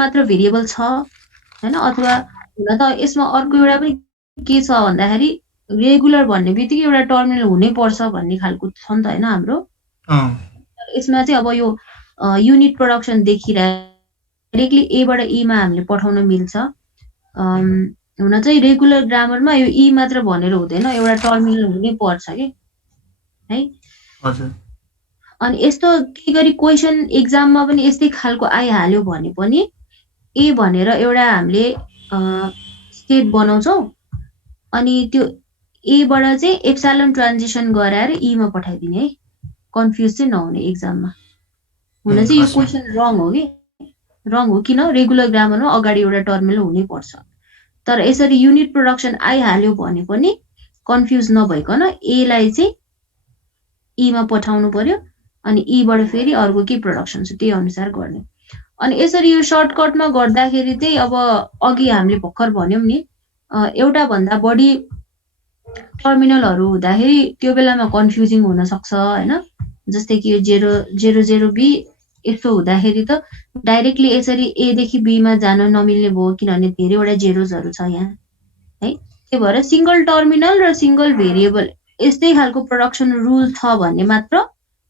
मात्र भेरिएबल छ होइन अथवा हुन त यसमा अर्को एउटा पनि के छ भन्दाखेरि रेगुलर भन्ने बित्तिकै एउटा टर्मिनल हुनै पर्छ भन्ने खालको छ नि त होइन हाम्रो यसमा चाहिँ अब यो युनिट प्रोडक्सन डाइरेक्टली एबाट ईमा हामीले पठाउन मिल्छ हुन चाहिँ रेगुलर ग्रामरमा यो ई मात्र भनेर हुँदैन एउटा टर्मिनल हुनै पर्छ कि है अनि यस्तो के गरी क्वेसन एक्जाममा पनि यस्तै खालको आइहाल्यो भने पनि ए भनेर एउटा हामीले स्टेट बनाउँछौँ अनि त्यो एबाट चाहिँ एप्सिलोन ट्रान्जिसन गराएर ईमा पठाइदिने है कन्फ्युज चाहिँ नहुने एक्जाममा हुन चाहिँ यो क्वेसन रङ हो किन रेगुलर ग्रामरमा अगाडि एउटा टर्मिनल हुनै पर्छ तर यसरी युनिट प्रोडक्सन आइहाल्यो भने पनि कन्फ्युज नभइकन एलाई चाहिँ ईमा पठाउनु पर्यो अनि ईबाट फेरि अर्को के प्रोडक्सन छ त्यही अनुसार गर्ने अनि यसरी यो सर्टकटमा गर्दाखेरि चाहिँ अब अघि हामीले भर्खर भन्यौँ नि एउटा भन्दा बढी टर्मिनलहरू हुँदाखेरि त्यो बेलामा कन्फ्युजिङ हुन सक्छ हैन जस्तै कि यो 0 बी यस्तो हुँदाखेरि त डाइरेक्टली यसरी ए देखि बी मा जान नमिल्ने भयो किनभने धेरैवटा जेरोजहरू छ यहाँ है त्यही भएर सिंगल टर्मिनल र सिंगल भेरिएबल यस्तै खालको प्रोडक्सन रुल छ भन्ने मात्र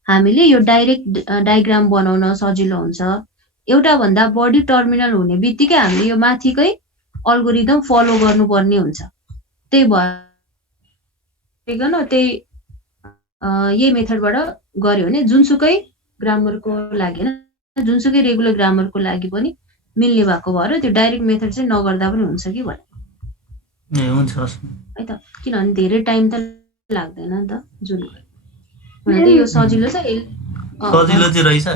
हामीले यो डाइरेक्ट डायग्राम बनाउन सजिलो हुन्छ एउटा भन्दा बढी टर्मिनल हुने बित्तिकै हामीले यो माथिकै अल्गोरिदम फलो गर्नुपर्ने हुन्छ त्यही भएर त्यही यही मेथडबाट गर्यो भने जुनसुकै ग्रामरको लागि हैन जुनसुकै रेगुलर ग्रामरको लागि पनि मिल्ने भएको भएर त्यो डाइरेक्ट मेथड चाहिँ नगर्दा पनि हुन्छ कि भने ए हुन्छ है त किनभने धेरै टाइम त लाग्दैन नि त जुन भने त यो सजिलो छ सजिलो चाहिँ रहेछ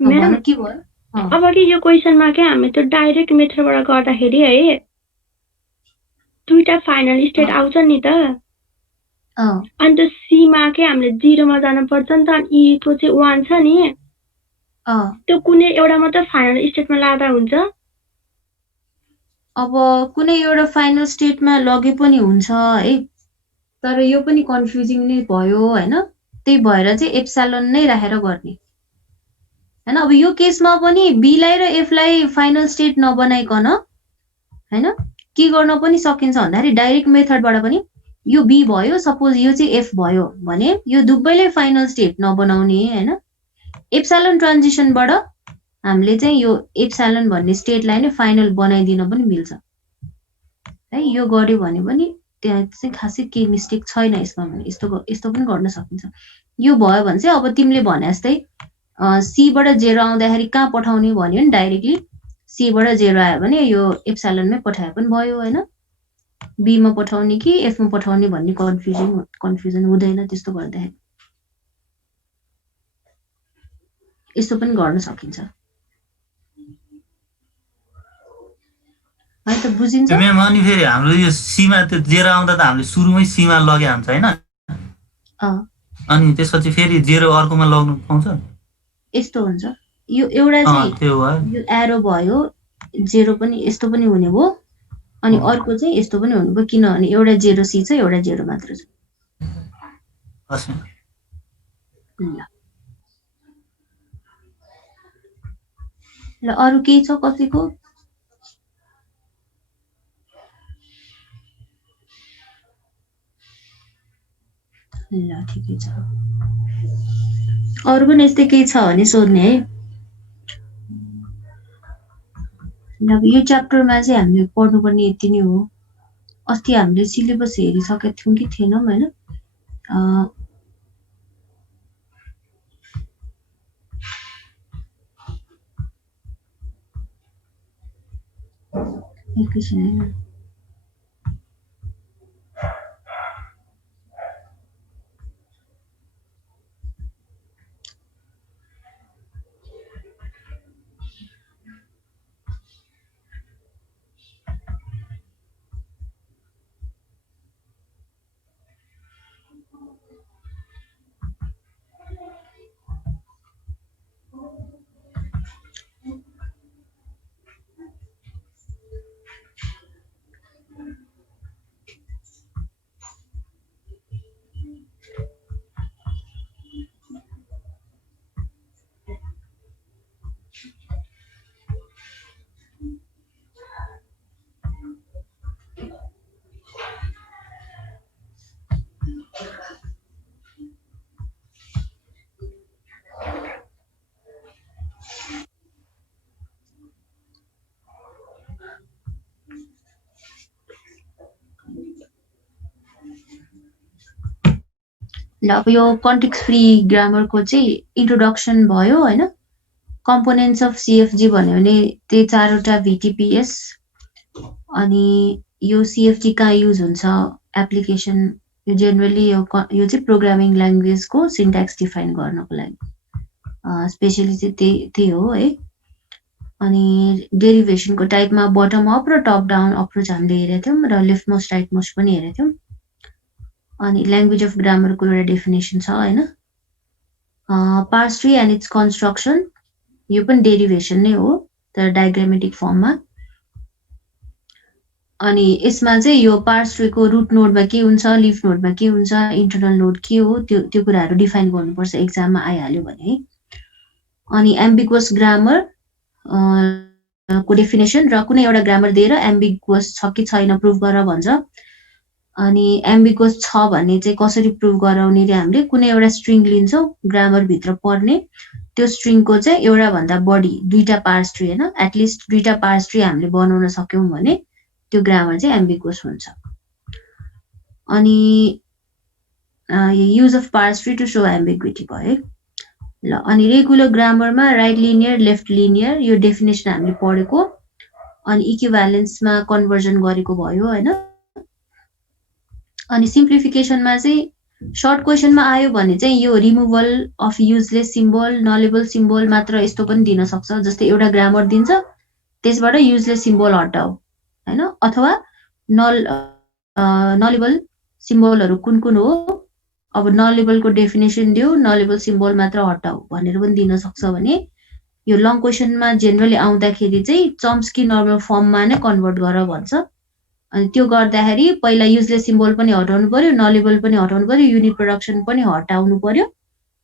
म्याडम के भयो अब कि यो क्वेशनमा के हामी त्यो डाइरेक्ट मेथडबाट गर्दाखेरि है दुईटा फाइनल स्टेट आउँछ नि त अनि त्यो सीमा के हामीले 0 मा जानु पर्छ नि त अनि ई को चाहिँ 1 छ नि त्यो कुनै एउटा मात्र फाइनल स्टेटमा लादा हुन्छ अब कुनै एउटा फाइनल स्टेटमा लगे पनि हुन्छ है तर यो पनि कन्फ्युजिङ नै भयो हैन त्यही भएर चाहिँ एप्सिलोन नै राखेर गर्ने हैन अब यो केसमा पनि बी लाई र एफ लाई फाइनल स्टेट नबनाइकन हैन के गर्न पनि सकिन्छ भन्दाखेरि डाइरेक्ट मेथडबाट पनि यो बी भयो सपोज यो चाहिँ एफ भयो भने यो दुवैले फाइनल स्टेट नबनाउने हैन एप्सिलोन ट्रान्जिसनबाट हामीले चाहिँ यो एप्सिलोन भन्ने स्टेटलाई नै फाइनल बनाइदिन पनि मिल्छ है यो गर्यो भने पनि त्यहाँ चाहिँ खासै के मिस्टेक छैन यसमा भने यस्तो पनि गर्न सकिन्छ यो भयो भने चाहिँ अब तिमीले भने जस्तै सी बाट 0 आउँदाखेरि कहाँ पठाउने भन्यो नि डाइरेक्टली सी बाट 0 आयो भने यो एप्सिलोनमै पठाए पनि भयो हैन बी मा पठाउने कि एफ मा पठाउने भन्ने कन्फ्युजन हुँदैन त्यस्तो गर्दाखेरि यस्तो पनि गर्न सकिन्छ है त बुझिन्छ म्याम अनि फेरि हाम्रो यो सीमा त्यो 0 आउँदा त हामीले सुरुमै सीमा लगे हुन्छ हैन अनि त्यसपछि फेरि 0 अर्कोमा लग्नु पाउँछ यस्तो हुन्छ यो एउटा चाहिँ त्यो हो यो एरो भयो 0 पनि यस्तो पनि हुने भयो अनि अर्को चाहिँ यस्तो पनि हुनु भयो किनभने एउटा 0 सी छ एउटा 0 मात्र छ ल अरु केही छ कसैको ल ठिकै छ अरु पनि यस्तै केही छ भने सोध्ने है अब यो च्याप्टरमा चाहिँ हामीले पढ्नुपर्ने यति नै हो अस्ति हामीले सिलेबस हेरिसकेका थियौँ कि थिएनौँ हैन एकैछिन हैन ल अब यो कन्टेक्स्ट फ्री ग्रामरको चाहिँ इन्ट्रोडक्सन भयो हैन। कम्पोनेन्ट्स अफ CFG भन्यो भने त्यही 4वटा VTPS। अनि यो CFG कहाँ युज हुन्छ एप्लिकेसन, यो जेनरली यो चाहिँ प्रोग्रामिङ ल्याङ्ग्वेजको सिन्ट्याक्स डिफाइन गर्नको लागि स्पेशली चाहिँ त्यही हो है। अनि डेरिभेसनको टाइपमा बटम अप र टप डाउन अप्रोच हामीले हेरेका थियौँ र लेफ्ट मोस्ट राइट मोस्ट पनि हेरेका थियौँ। अनि ल्याङ्ग्वेज अफ ग्रामरको एउटा डेफिनेसन छ हैन। Parse tree and its construction, यो पनि डेरिभेसन नै हो तर डायग्रामेटिक फर्ममा। अनि यसमा चाहिँ यो पार्स ट्रीको रुट नोडमा के हुन्छ, लिफ नोडमा के हुन्छ, इन्टरनल नोड के हो, त्यो कुराहरू डिफाइन गर्नुपर्छ एक्जाममा आइहाल्यो भने। अनि एम्बिगुअस ग्रामर को डेफिनेसन र कुनै एउटा ग्रामर दिएर एम्बिगुअस छ कि छैन प्रुभ गर भन्छ। अनि एम्बिगुअस छ भन्ने चाहिँ कसरी प्रुभ गराउने रे, हामीले कुनै एउटा स्ट्रिङ लिन्छौँ ग्रामर भित्र पर्ने, त्यो स्ट्रिङको चाहिँ एउटा भन्दा बढी 2टा पार्स ट्री हैन, एटलिस्ट 2टा पार्स ट्री हामीले बनाउन सक्यौं भने त्यो ग्रामर चाहिँ एम्बिगुअस हुन्छ। अनि use of parse tree to show ambiguity भयो। ल अनि रेगुलर ग्रामरमा राइट लिनियर लेफ्ट लिनियर यो डेफिनेसन हामीले पढेको। अनि इक्विभ्यालेन्समा कन्भर्जन गरेको भयो हैन। अनि सिम्प्लिफिकेसनमा चाहिँ सर्ट क्वेसनमा आयो भने चाहिँ यो removal of useless symbol, nullable symbol मात्र यस्तो पनि दिन सक्छ। जस्तै एउटा ग्रामर दिन्छ त्यसबाट युजलेस सिम्बल हटाऊ हैन, अथवा नलेबल सिम्बलहरू कुन कुन हो, अब नलेबलको डेफिनेसन दियो, नलेबल सिम्बल मात्र हटाऊ भनेर पनि दिन सक्छ भने यो लङ क्वेसनमा जेनरली आउँदाखेरि चाहिँ चम्स्की नर्मल फर्ममा नै कन्भर्ट गर भन्छ। अनि त्यो गर्दाखेरि पहिला युजलेस सिम्बल पनि हटाउनु पर्यो, नलेबल पनि हटाउनु पर्यो, युनिट प्रोडक्सन पनि हटाउनु पर्यो,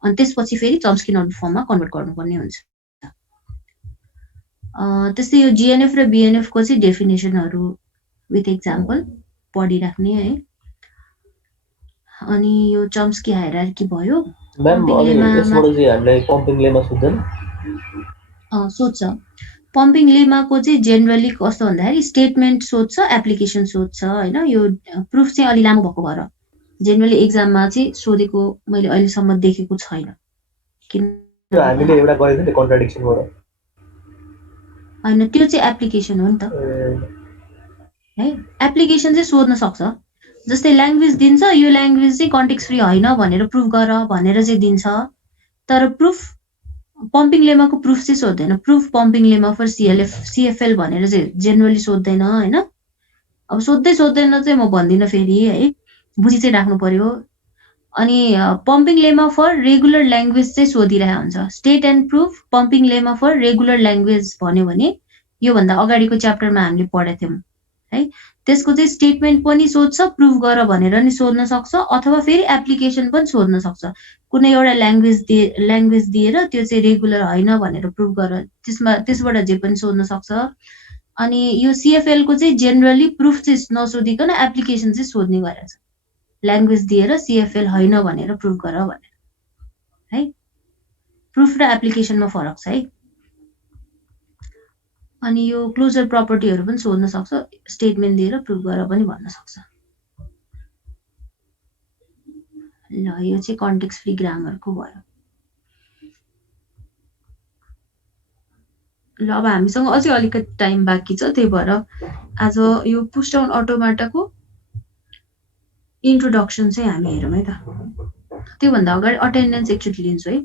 अनि त्यसपछि फेरि चम्स्की नर्मल फर्ममा कन्भर्ट गर्नुपर्ने हुन्छ। त्यस्तै यो GNF र BNF को चाहिँ डेफिनेसनहरू विथ एक्जाम्पल पढिराख्ने है। अनि यो चम्स्की हायरार्की भयो। म्याम अनि यसबाट चाहिँ हामीले पम्पिङ लेमा सोध्दैन? सोध्छ। पम्पिङ लेमाको चाहिँ जेनरली कस्तो भन्दाखेरि स्टेटमेन्ट सोध्छ, एप्लिकेसन सोध्छ हैन। यो प्रुफ चाहिँ अलि लामो भएको भएर जेनरली एक्जाममा चाहिँ सोधेको मैले अहिलेसम्म देखेको छैन। किन हामीले एउटा गरेको थियौँ नि कन्ट्राडिक्सनबाट हैन, त्यो चाहिँ एप्लिकेसन हो नि त है। एप्लिकेसन चाहिँ सोध्न सक्छ। जस्तै ल्याङ्ग्वेज दिन्छ, यो ल्याङ्ग्वेज चाहिँ कन्टेक्स्ट फ्री होइन भनेर प्रुफ गर भनेर चाहिँ दिन्छ। तर प्रुफ पम्पिङ लेमाको प्रुफ चाहिँ सोध्दैन। Proof pumping lemma for CFL भनेर चाहिँ जेनरली सोध्दैन हैन। अब सोध्दै सोध्दैन चाहिँ म भन्दिनँ फेरि है, बुझी चाहिँ राख्नु पर्यो। अनि pumping lemma for regular language चाहिँ सोधिरहेको हुन्छ। State and proof pumping lemma for regular language भन्यो भने योभन्दा अगाडिको च्याप्टरमा हामीले पढेको थियौँ है। त्यसको चाहिँ स्टेटमेन्ट पनि सोध्छ, प्रुफ गर भनेर नि सोध्न सक्छ, अथवा फेरि एप्लिकेसन पनि सोध्न सक्छ। कुनै एउटा ल्याङ्ग्वेज दिएर त्यो चाहिँ रेगुलर होइन भनेर प्रुफ गर, त्यसबाट जे पनि सोध्न सक्छ। अनि यो CFL को चाहिँ जेनरली प्रुफ चाहिँ नसोधिकन एप्लिकेसन चाहिँ सोध्ने गरेछ। ल्याङ्ग्वेज दिएर CFL होइन भनेर प्रुफ गर भनेर है। प्रुफ र एप्लिकेसनमा फरक छ है। अनि यो क्लोजर प्रपर्टीहरू पनि सोध्न सक्छ, स्टेटमेन्ट दिएर प्रुफ गर पनि भन्न सक्छ। ल यो चाहिँ कन्टेक्स्ट फ्री ग्रामरको भयो। ल अब हामीसँग अझै अलिकति टाइम बाँकी छ, त्यही भएर आज यो पुश डाउन अटोमाटाको इन्ट्रोडक्सन चाहिँ हामी हेरौँ है त। त्योभन्दा अगाडि अटेन्डेन्स एकचोटि लिन्छु है।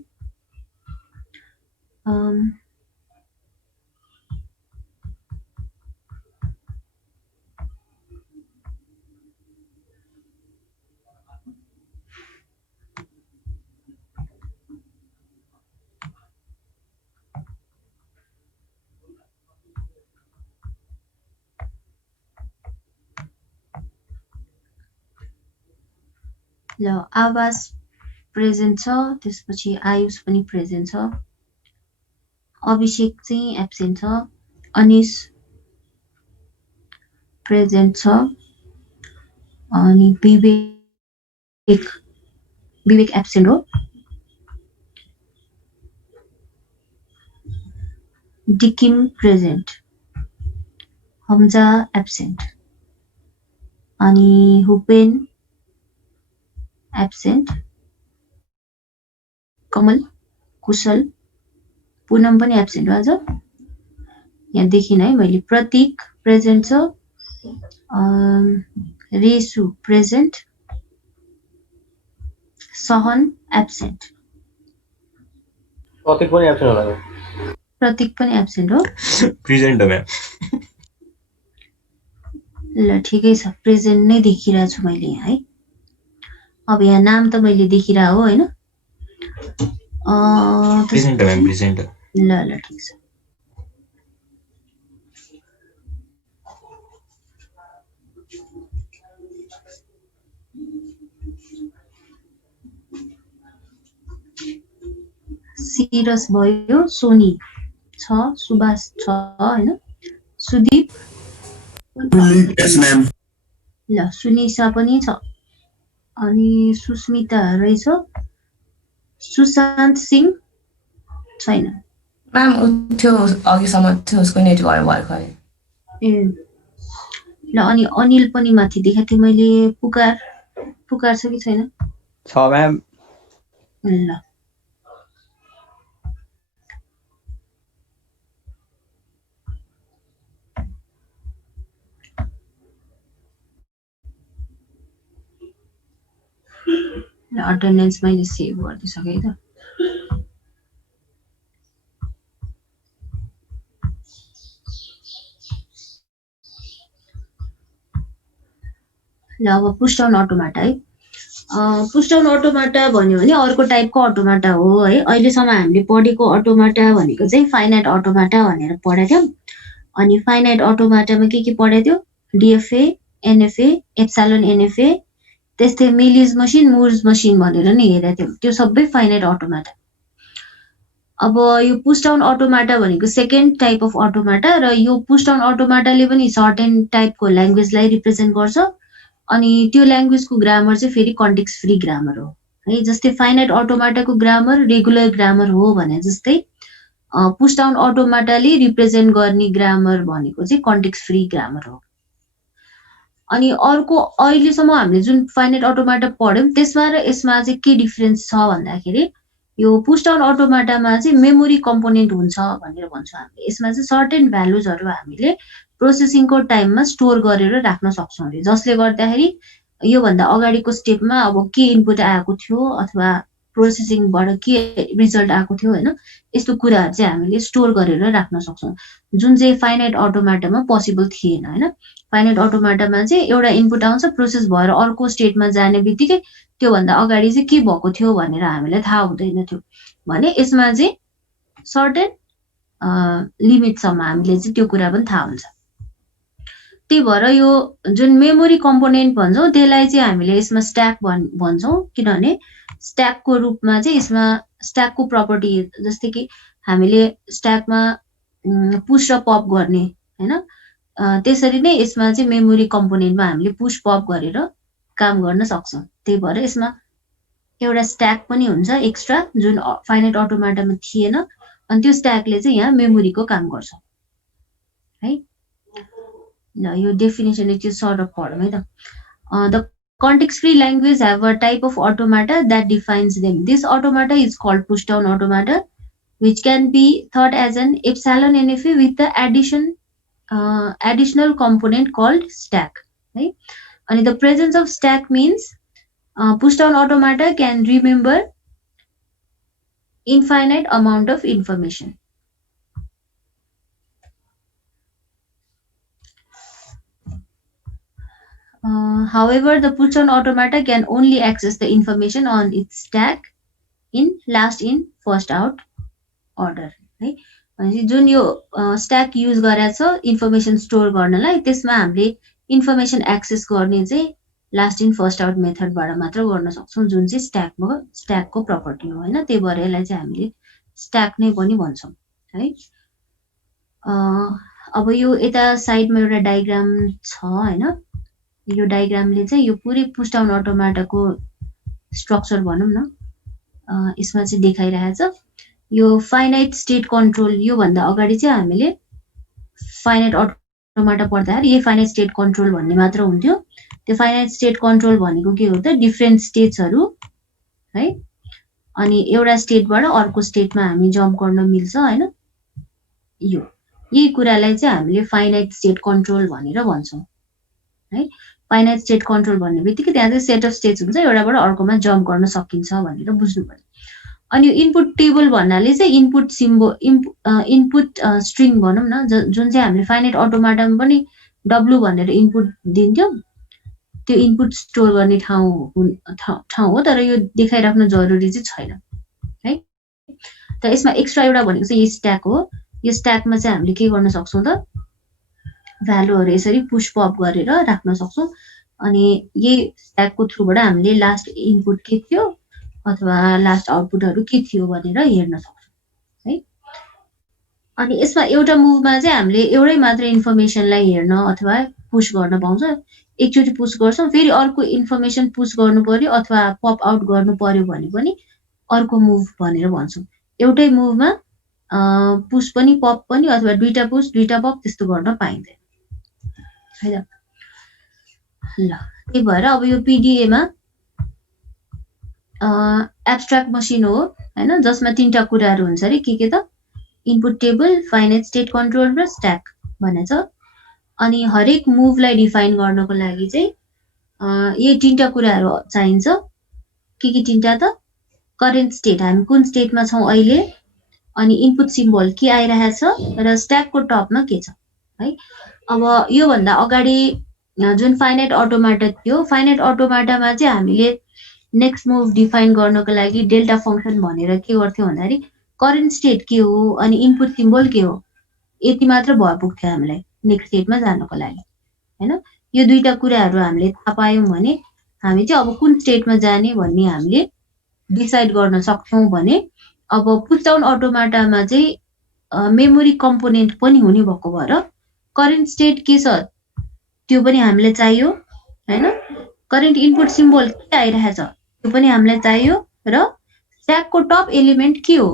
ल आवाज प्रेजेन्ट छ, त्यसपछि आयुष पनि प्रेजेन्ट छ, अभिषेक चाहिँ एब्सेन्ट छ, अनिश प्रेजेन्ट छ, अनि विवेक एब्सेन्ट हो, डिकिम प्रेजेन्ट, हमजा एब्सेन्ट, अनि हुपेन एब्सेन्ट, कमल, कुशल, पूनम पनि एब्सेन्ट हो आज। यहाँ देखिन है मैले। प्रतीक प्रेजेन्ट छ, रेसु प्रेजेन्ट, सहन एब्सेन्ट। प्रतीक पनि एब्सेन्ट होला। प्रतीक पनि एब्सेन्ट हो। प्रेजेन्ट हो म्याम। ल ठिकै छ, प्रेजेन्ट नै देखिरहेको छु मैले यहाँ है। अब यहाँ नाम त मैले देखिरहेको हो होइन। प्रेजेन्ट हो म्याम, प्रेजेन्ट। ल ठिक छ। सिरस भयो, सोनी छ, सुभाष छ होइन, सुदीप यस म्याम। ल सुनिसा पनि छ, अनि सुस्मिता रहेछ, सुशान्त सिंह छैन म्याम। थियो अघिसम्म थियो, उसको नेट गयो भर्खरै। ए ल अनि अनिल पनि माथि देखाएको थिएँ मैले। पुकार छ कि छैन? छ म्याम। ल अटेन्डेन्स मैले सेभ गरिदिइसकेँ है त। ल अब पुश डाउन अटोमाटा है। पुश डाउन अटोमाटा भन्यो भने अर्को टाइपको अटोमाटा हो है। अहिलेसम्म हामीले पढेको अटोमाटा भनेको चाहिँ फाइनाइट अटोमाटा भनेर पढेको थियौँ। अनि फाइनाइट अटोमाटामा के पढेको थियो? डिएफए, एनएफए, एप्सिलोन एनएफए, त्यस्तै मिलिज मसिन, मुर्स मसिन भनेर नि हेरेको थियौँ। त्यो सबै फाइनाइट अटोमाटा। अब यो पुश डाउन अटोमाटा भनेको सेकेन्ड टाइप अफ अटोमाटा, र यो पुश डाउन अटोमाटाले पनि सर्टेन टाइपको ल्याङ्ग्वेजलाई रिप्रेजेन्ट गर्छ। अनि त्यो ल्याङ्ग्वेजको ग्रामर चाहिँ फेरि कन्टेक्स्ट फ्री ग्रामर हो है। जस्तै फाइनाइट अटोमाटाको ग्रामर रेगुलर ग्रामर हो भने जस्तै पुश डाउन अटोमाटाले रिप्रेजेन्ट गर्ने ग्रामर भनेको चाहिँ कन्टेक्स्ट फ्री ग्रामर हो। अनि अर्को अहिलेसम्म हामीले जुन फाइनाइट अटोमाटा पढ्यौँ त्यसमा र यसमा चाहिँ के डिफरेन्स छ भन्दाखेरि यो पुश डाउन अटोमाटामा चाहिँ मेमोरी कम्पोनेन्ट हुन्छ भनेर भन्छौँ हामीले। यसमा चाहिँ सर्टेन भ्यालुजहरू हामीले प्रोसेसिङको टाइममा स्टोर गरेर राख्न सक्छौँ अरे, जसले गर्दाखेरि योभन्दा अगाडिको स्टेपमा अब के इनपुट आएको थियो अथवा प्रोसेसिङबाट के रिजल्ट आएको थियो होइन, यस्तो कुराहरू चाहिँ हामीले स्टोर गरेर राख्न सक्छौँ, जुन चाहिँ फाइनाइट अटोमाटामा पोसिबल थिएन होइन। फाइनाइट अटोमाटामा चाहिँ एउटा इनपुट आउँछ, प्रोसेस भएर अर्को स्टेटमा जाने बित्तिकै त्योभन्दा अगाडि चाहिँ के भएको थियो भनेर हामीलाई थाहा हुँदैन थियो भने यसमा चाहिँ सर्टेन लिमिटसम्म हामीले चाहिँ त्यो कुरा पनि थाहा हुन्छ। त्यही भएर यो जुन मेमोरी कम्पोनेन्ट भन्छौँ त्यसलाई चाहिँ हामीले यसमा स्ट्याक भन्छौँ, किनभने स्ट्याकको रूपमा चाहिँ यसमा स्ट्याकको प्रपर्टी जस्तै कि हामीले स्ट्याकमा पुश र पप गर्ने होइन, त्यसरी नै यसमा चाहिँ मेमोरी कम्पोनेन्टमा हामीले पुश पप गरेर काम गर्न सक्छौँ। त्यही भएर यसमा एउटा स्ट्याक पनि हुन्छ एक्स्ट्रा जुन फाइनाइट अटोमाटामा थिएन, अनि त्यो स्ट्याकले चाहिँ यहाँ मेमोरीको काम गर्छ है। ल यो डेफिनेसन चाहिँ सर्ट अफ पढौँ है त। The context free language have a type of automata that defines them. This automata is called push down automata, which can be thought as an epsilon NFA with the additional component called stack. Right? And the presence of stack means push down automata can remember infinite amount of information. However, the push down automata can only access the information on its stack in last in first out order. है जुन यो स्ट्याक युज गरेको छ इन्फर्मेसन स्टोर गर्नलाई, त्यसमा हामीले इन्फर्मेसन एक्सेस गर्ने चाहिँ लास्ट इन फर्स्ट आउट मेथडबाट मात्र गर्न सक्छौँ, जुन चाहिँ स्ट्याकको प्रपर्टी हो होइन। त्यही भएर यसलाई चाहिँ हामीले स्ट्याक नै पनि भन्छौँ है। अब यो यता साइडमा एउटा डायग्राम छ होइन, यो डायग्रामले चाहिँ यो पुरै पुश डाउन अटोमाटाको स्ट्रक्चर भनौँ न, यसमा चाहिँ देखाइरहेछ। यो फाइनाइट स्टेट कन्ट्रोल, योभन्दा अगाडि चाहिँ हामीले फाइनाइट अटोमाटा पढ्दाखेरि यही फाइनाइट स्टेट कन्ट्रोल भन्ने मात्र हुन्थ्यो। त्यो फाइनाइट स्टेट कन्ट्रोल भनेको के हो त, डिफ्रेन्ट स्टेट्सहरू है, अनि एउटा स्टेटबाट अर्को स्टेटमा हामी जम्प गर्न मिल्छ हैन। यही कुरालाई चाहिँ हामीले फाइनाइट स्टेट कन्ट्रोल भनेर भन्छौँ है। फाइनाइट स्टेट कन्ट्रोल भन्ने बित्तिकै त्यहाँ चाहिँ सेट अफ स्टेट्स हुन्छ, एउटाबाट अर्कोमा जम्प गर्न सकिन्छ भनेर बुझ्नु पर्यो। अनि इनपुट टेबल भन्नाले चाहिँ इनपुट इनपुट स्ट्रिङ भनौँ न, जुन चाहिँ हामीले फाइनाइट अटोमाटामा पनि W भनेर इनपुट दिन्थ्यौँ, त्यो इनपुट स्टोर गर्ने ठाउँ हो, तर यो देखाइराख्नु जरुरी चाहिँ छैन है। त यसमा एक्स्ट्रा एउटा भनेको चाहिँ यो स्ट्याक हो। यो स्ट्याकमा चाहिँ हामीले के गर्न सक्छौँ त, भ्यालुहरू यसरी पुश पप गरेर राख्न सक्छौँ। अनि यही स्ट्याकको थ्रुबाट हामीले लास्ट इनपुट के थियो अथवा लास्ट आउटपुटहरू के थियो भनेर हेर्न सक्छौँ है। अनि यसमा एउटा मुभमा चाहिँ हामीले एउटै मात्र इन्फर्मेसनलाई हेर्न अथवा पुश गर्न पाउँछ। एकचोटि पुश गर्छौँ, फेरि अर्को इन्फर्मेसन पुश गर्नु पर्यो अथवा पप आउट गर्नु पर्यो भने पनि अर्को मुभ भनेर भन्छौँ। एउटै मुभमा पुश पनि पप पनि अथवा दुईटा पुश दुईटा पप त्यस्तो गर्न पाइँदैन है त। ल त्यही भएर अब यो पिडिएमा एब्स्ट्र्याक्ट मसिन हो हैन, जसमा तीनटा कुराहरू हुन्छ अरे के त, input table, finite state control र स्ट्याक भनेछ। अनि हरेक मुभलाई डिफाइन गर्नको लागि चाहिँ यही तीनटा कुराहरू चाहिन्छ। के तीनटा त, करेन्ट स्टेट, हामी कुन स्टेटमा छौँ अहिले, अनि इनपुट सिम्बल के आइरहेछ र स्ट्याकको टपमा के छ है। अब यो भन्दा अगाडि जुन फाइनाइट अटोमाटा थियो, फाइनाइट अटोमाटामा चाहिँ हामीले नेक्स्ट मुभ डिफाइन गर्नको लागि डेल्टा फंक्सन भनेर के गर्थ्यौँ भन्दाखेरि करेन्ट स्टेट के हो अनि इनपुट सिम्बल के हो यति मात्र भए पुग्थ्यो हामीलाई नेक्स्ट स्टेटमा जानको लागि हैन। यो दुईटा कुराहरू हामीले थाहा पायौँ भने हामी चाहिँ अब कुन स्टेटमा जाने भन्ने हामीले डिसाइड गर्न सक्छौँ भने अब पुश डाउन अटोमाटामा चाहिँ मेमोरी कम्पोनेन्ट पनि हुने भएको भएर करेन्ट स्टेट के छ त्यो पनि हामीलाई चाहियो हैन। करेन्ट इनपुट सिम्बल के आइरहेछ त्यो पनि हामीलाई चाहियो र स्ट्याकको टप एलिमेन्ट के हो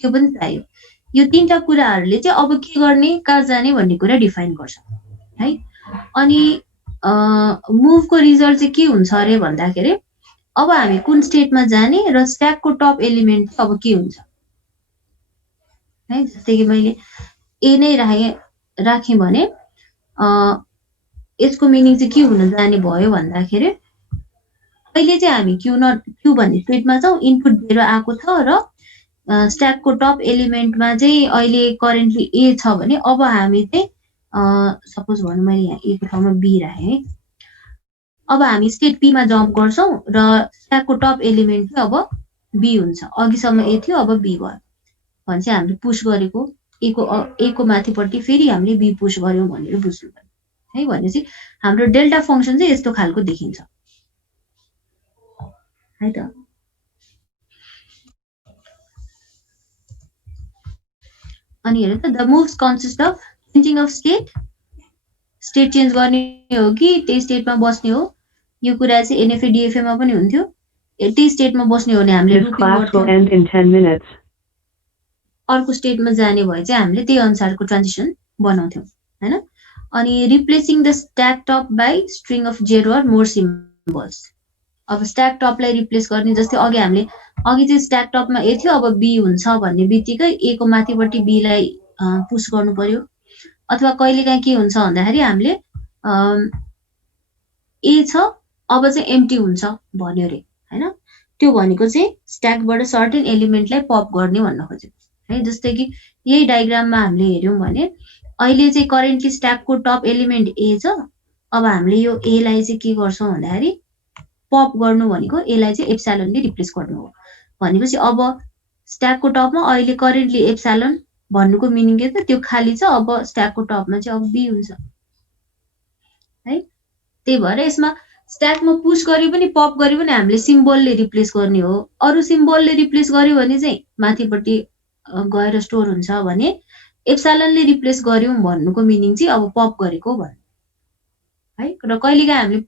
त्यो पनि चाहियो। यो तीनटा कुराहरूले चाहिँ अब के गर्ने कहाँ जाने भन्ने कुरा डिफाइन गर्छ है। अनि मुभको रिजल्ट चाहिँ के हुन्छ अरे भन्दाखेरि अब हामी कुन स्टेटमा जाने र स्ट्याकको टप एलिमेन्ट अब के हुन्छ है। जस्तै कि मैले ए नै राखेँ भने यसको मिनिङ चाहिँ के हुन जाने भयो भन्दाखेरि अहिले चाहिँ हामी क्यू भन्ने स्टेटमा छौँ, इनपुट 0 आएको छ र स्ट्याकको टप एलिमेन्टमा चाहिँ अहिले करेन्टली ए छ भने अब हामी चाहिँ सपोज भनौँ मैले यहाँ ए को ठाउँमा बी राखेँ है। अब हामी स्टेट पी मा जम्प गर्छौँ र स्ट्याकको टप एलिमेन्ट चाहिँ अब बी हुन्छ। अघिसम्म ए थियो अब बी भयो भने चाहिँ हामीले पुश गरेको ए को माथिपट्टि फेरि हामीले बी पुश गर्यौँ भनेर बुझ्नु पर्यो है। भनेपछि हाम्रो डेल्टा फंक्सन चाहिँ यस्तो खालको देखिन्छ है त। अनि हेर त, the moves consist of changing of state change गर्ने हो कि त्यही स्टेटमा बस्ने हो, यो कुरा चाहिँ एनएफए डिएफए मा पनि हुन्थ्यो। त्यही स्टेटमा बस्ने हो भने हामीले अर्को स्टेटमा जाने भए चाहिँ हामीले त्यही अनुसारको ट्रान्जिसन बनाउँथ्यौँ हैन। अनि replacing the stack top by string of 0 or more symbols. अब स्ट्याक टपलाई रिप्लेस गर्ने, जस्तै अघि चाहिँ स्ट्याक टपमा ए थियो अब बी हुन्छ भन्ने बित्तिकै ए को माथिपट्टि बी लाई पुश गर्नु पर्यो। अथवा कहिलेकाहीँ के हुन्छ भन्दाखेरि हामीले ए छ अब चाहिँ एम्प्टी हुन्छ भन्यो रे हैन। त्यो भनेको चाहिँ स्ट्याकबाट सर्टेन एलिमेन्टलाई पप गर्ने भन्न खोजेको है। जस्तै कि यही डायग्राममा हामीले हेर्यौँ भने अहिले चाहिँ करेन्टली स्ट्याकको टप एलिमेन्ट ए छ। अब हामीले यो ए लाई चाहिँ के गर्छौँ भन्दाखेरि पप गर्नु भनेको ए लाई चाहिँ एप्सिलोनले रिप्लेस गर्नु हो भनेपछि अब स्ट्याकको टपमा अहिले करेन्टली एप्सिलोन भन्नुको मिनिङ के त, त्यो खाली छ। अब स्ट्याकको टपमा चाहिँ अब बी हुन्छ है। त्यही भएर यसमा स्ट्याकमा पुश गरे पनि पप गरे पनि हामीले सिम्बलले रिप्लेस गर्ने हो। अरु सिम्बलले रिप्लेस गर्यो भने चाहिँ माथिपट्टि गएर स्टोर हुन्छ भने एप्सिलोनले रिप्लेस गर्यौं भन्नुको मिनिङ चाहिँ अब पप गरेको भन्नु है। र कहिलेकाहीँ हामीले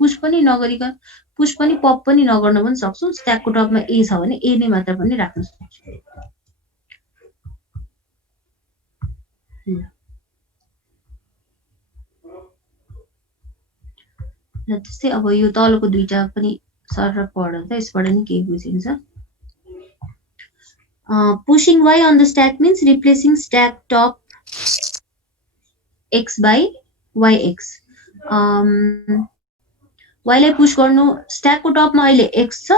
पुश पनि पप पनि नगर्न पनि सक्छौं। स्ट्याकको टपमा ए छ भने ए नै मात्र पनि राख्न सक्छौं। ल त्यस्तै अब यो तलको दुईटा पनि सर पढ्दा यसबाट नि केही बुझिन्छ। Pushing y on the stack means replacing stack top x by yx. y लाई पुश गर्नु स्ट्याकको टपमा अहिले x छ,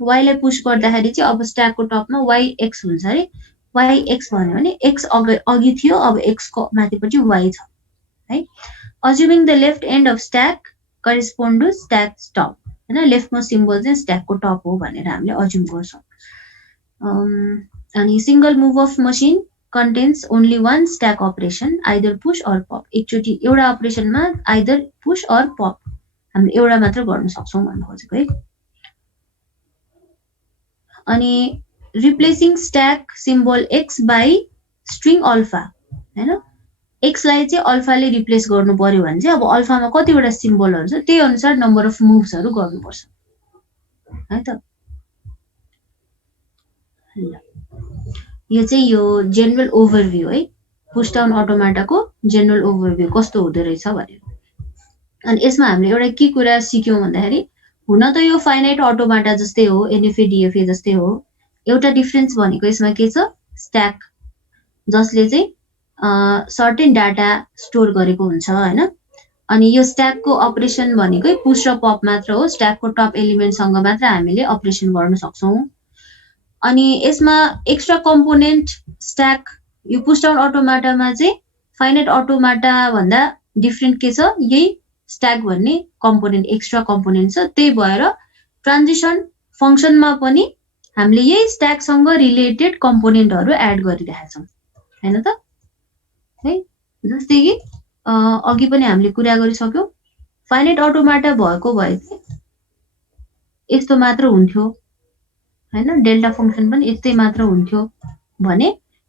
y लाई पुश गर्दाखेरि चाहिँ अब स्ट्याकको टपमा yx हुन्छ अरे। yx भन्यो भने x अघि थियो, अब x को माथिपट्टि y छ है। Assuming the left end of stack correspond to stack's top, हैन, लेफ्टमोस्ट सिम्बल चाहिँ स्ट्याकको टप हो भनेर हामीले अज्युम गर्छौं। अनि single move of machine contains only one stack operation, either push or pop. एकचोटी एउटा अपरेसनमा either push or pop हामीले एउटा मात्र गर्न सक्छौं भन्नु खोजेको है। अनि replacing stack symbol x by string alpha, हैन, x लाई चाहिँ अल्फा ले रिप्लेस गर्नु पर्यो भने चाहिँ अब अल्फामा कतिवटा सिम्बलहरु छ त्यही अनुसार नम्बर अफ मुभ्सहरु गर्नुपर्छ है त। ल यो चाहिँ यो जनरल ओभरभ्यू है, पुश डाउन अटोमाटाको जनरल ओभरभ्यू कस्तो हुँदो रहेछ भनेर। अनि यसमा हामीले एउटा के कुरा सिक्यौं भन्दाखेरि हुन त यो फाइनाइट अटोमाटा जस्तै हो, एनएफए डीएफए जस्तै हो। एउटा डिफरेन्स भनेको यसमा के छ, स्ट्याक जसले चाहिँ सर्टेन डाटा स्टोर गरेको हुन्छ हैन। अनि यो स्ट्याकको अपरेसन भनेकै पुश र पप मात्र हो, स्ट्याकको टप एलिमेन्ट सँग मात्र हामीले अपरेसन गर्न सक्छौं। अनि यसमा एक्स्ट्रा कम्पोनेन्ट स्ट्याक यो पुश डाउन अटोमाटामा चाहिँ फाइनाइट अटोमाटा भन्दा डिफरेन्ट के छ, यही स्ट्याक भन्ने कम्पोनेन्ट एक्स्ट्रा कम्पोनेन्ट छ। त्यही भएर ट्रान्जिसन फंक्सनमा पनि हामीले यही स्ट्याक सँग रिलेटेड कम्पोनेन्टहरु एड गरिरहेका छौं हैन त है। जस्तै कि अघि पनि हामीले कुरा गरिसक्यौं, फाइनाइट अटोमाटा भएको भए यस्तो मात्र हुन्थ्यो हैन, डेल्टा फंक्सन पनि यस्तै मात्र हुन्थ्यो भने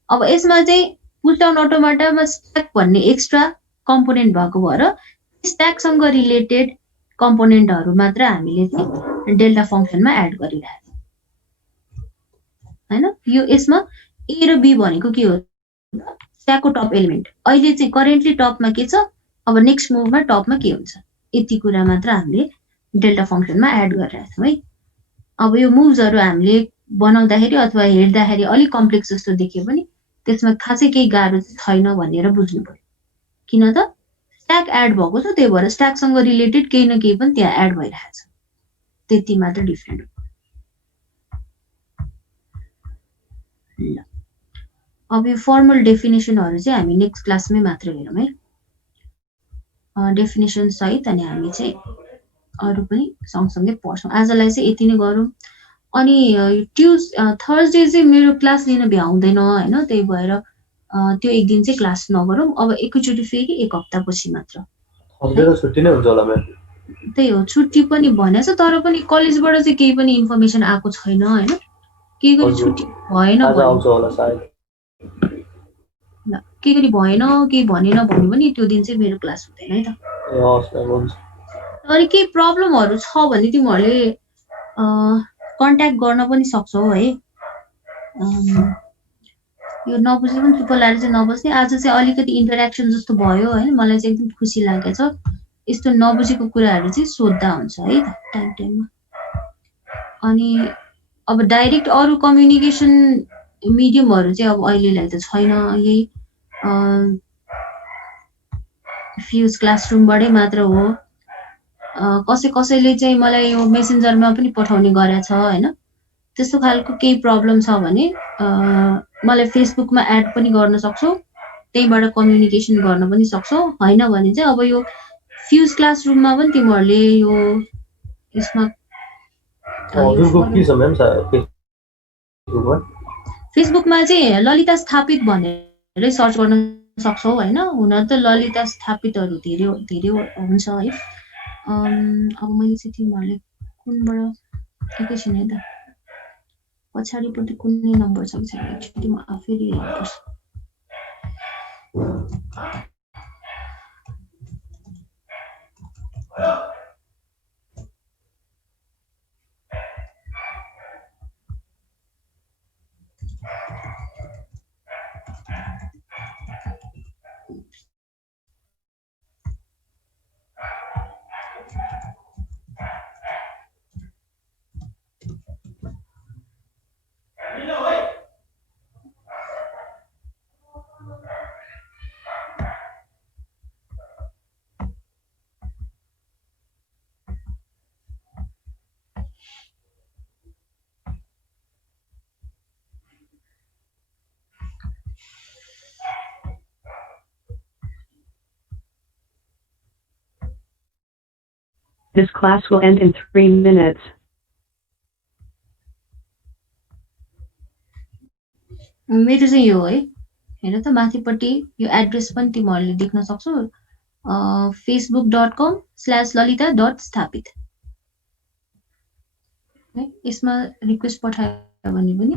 अब यसमा चाहिँ पुश डाउन अटोमाटामा स्ट्याक भन्ने एक्स्ट्रा कम्पोनेन्ट भएको भएर स्ट्याक सँग रिलेटेड कम्पोनेन्टहरु मात्र हामीले चाहिँ डेल्टा फंक्सनमा एड गरिरहेका छौं हैन। यो यसमा ए र बी भनेको के हो, स्ट्याकको टप एलिमेन्ट। अहिले चाहिँ करेन्टली टपमा के छ, अब नेक्स्ट मुभमा टपमा के हुन्छ, यति कुरा मात्र हामीले डेल्टा फंक्सनमा एड गरिरहेका छौं है। अब यो मुभ्सहरु हामीले बनाउँदाखेरि अथवा हेर्दाखेरि अलि कम्प्लेक्स जस्तो देखे पनि त्यसमा खासै केही गाह्रो छैन भनेर बुझ्नु पर्यो। किन त स्ट्याक एड भएको छ, त्यही भएर स्ट्याक सँग रिलेटेड केही न केही पनि त्यहाँ एड भइरहेको छ, त्यति मात्र डिफरेन्ट हो। ल अब यो फर्मल डेफिनेसनहरु चाहिँ हामी नेक्स्ट क्लासमै मात्र हेरौँ है, डेफिनेसन सहित। अनि हामी चाहिँ अरु पनि सँगसँगै पढ्छौं। आजलाई चाहिँ यति नै गरौँ। अनि थर्सडे चाहिँ मेरो क्लास लिन भ्याउँदैन हैन, त्यही भएर त्यो एक दिन चाहिँ क्लास नगरौँ। अब एकैचोटी फेरि एक हप्तापछि मात्र। थर्सडे त छुट्टी नै हुन्छ होला म्याम। त्यही हो, छुट्टी पनि भनेछ, तर पनि कलेजबाट चाहिँ केही पनि इन्फर्मेसन आएको छैन हैन, के गरी छुट्टी भएन आज आउँछ होला सायद। ल के गरी भएन के भनेन भन्नु पनि त्यो दिन चाहिँ मेरो क्लास हुँदैन है त। ए हस् म्याम, हुन्छ। अनि केही प्रब्लमहरु छ भने तिमीहरुले कन्ट्याक्ट गर्न पनि सक्छौ है। यो नबुझे पनि चुप लागेर चाहिँ नबस्ने। आज चाहिँ अलिकति इन्टरेक्सन जस्तो भयो हैन, मलाई चाहिँ एकदम खुसी लागेको छ। यस्तो नबुझेको कुराहरु चाहिँ सोध्दा हुन्छ है त टाइम टाइममा। अनि अब डाइरेक्ट अरु कम्युनिकेसन मिडियमहरु चाहिँ अब अहिलेलाई त छैन, यही फ्युज क्लासरुमबाटै मात्र हो। कसैले चाहिँ मलाई यो मेसेन्जरमा पनि पठाउने गरेछ हैन। त्यस्तो खालको केही प्रब्लम छ भने मलाई फेसबुकमा एड पनि गर्न सक्छौ, त्यहीबाट कम्युनिकेसन गर्न पनि सक्छौ। हैन भने चाहिँ अब यो फ्युज क्लासरुममा पनि तिमीहरुले यो यसमा हजुरको के छ म्याम फेसबुकमा? फेसबुकमा चाहिँ ललिता स्थापित भनेर सर्च गर्न सक्छौ हैन। हुन त ललिता स्थापितहरु धेरै हुन्छ है। अब मैले चाहिँ तिमीहरुले कुनबाट एकैछिन है त, पछाडिपट्टि कुनै नम्बर छ कि छैन एकचोटि म आफै हेर्नुपर्छ। This class will end in 3 minutes. मेरो चाहिँ यो है हेर त माथिपट्टि यो एड्रेस पनि तिमीहरूले देख्न सक्छौ facebook.com/lalita.sthapit है यसमा रिक्वेस्ट पठायो भने पनि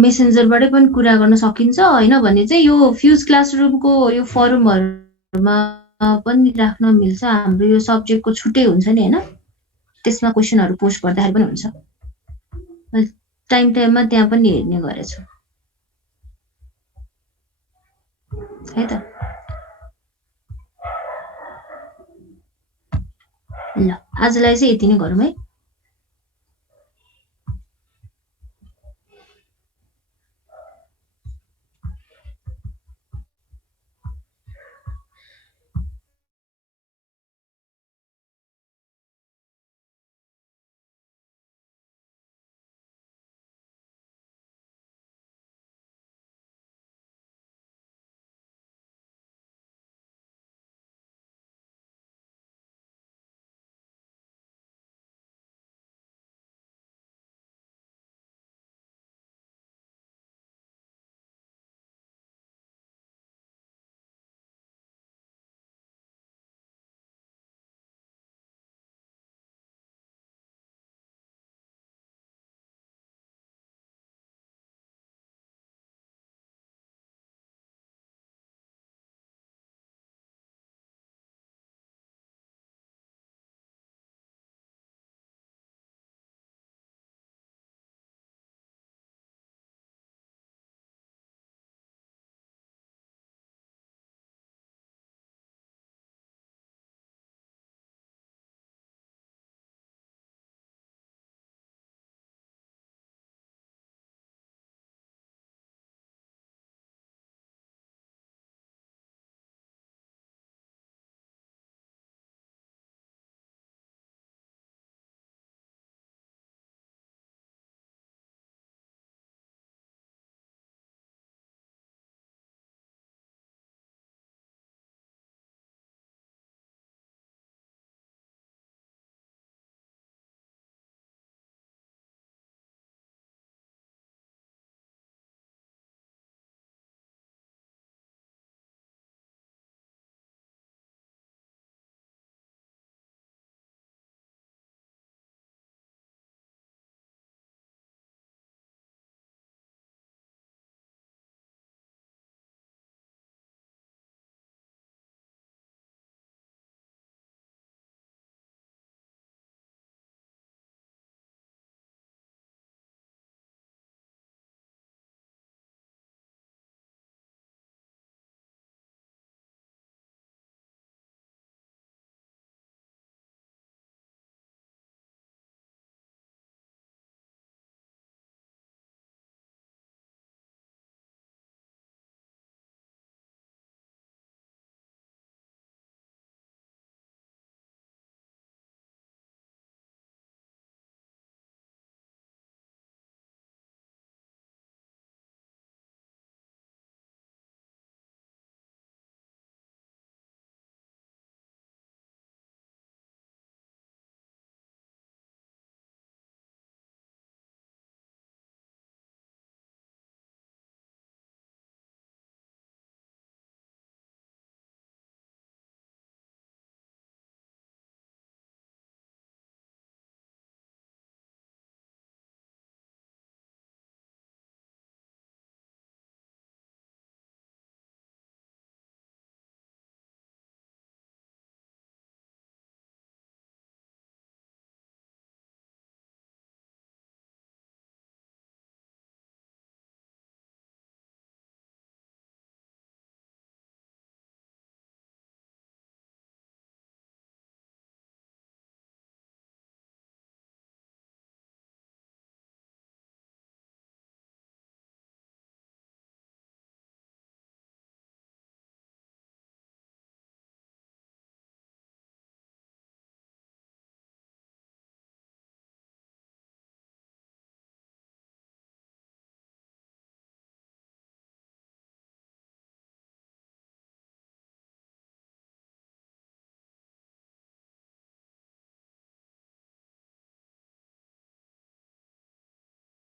मेसेन्जरबाटै पनि कुरा गर्न सकिन्छ हैन भने चाहिँ यो फ्युज क्लासरुमको यो फोरमहरुमा पनि राख्न मिल्छ हाम्रो यो सब्जेक्टको छुट्टै हुन्छ नि हैन त्यसमा क्वेशनहरु पोस्ट गर्दाखेरि पनि हुन्छ टाइममा त्यहाँ पनि हेर्ने गरेछु है त ल आजलाई चाहिँ यति नै गरौँ है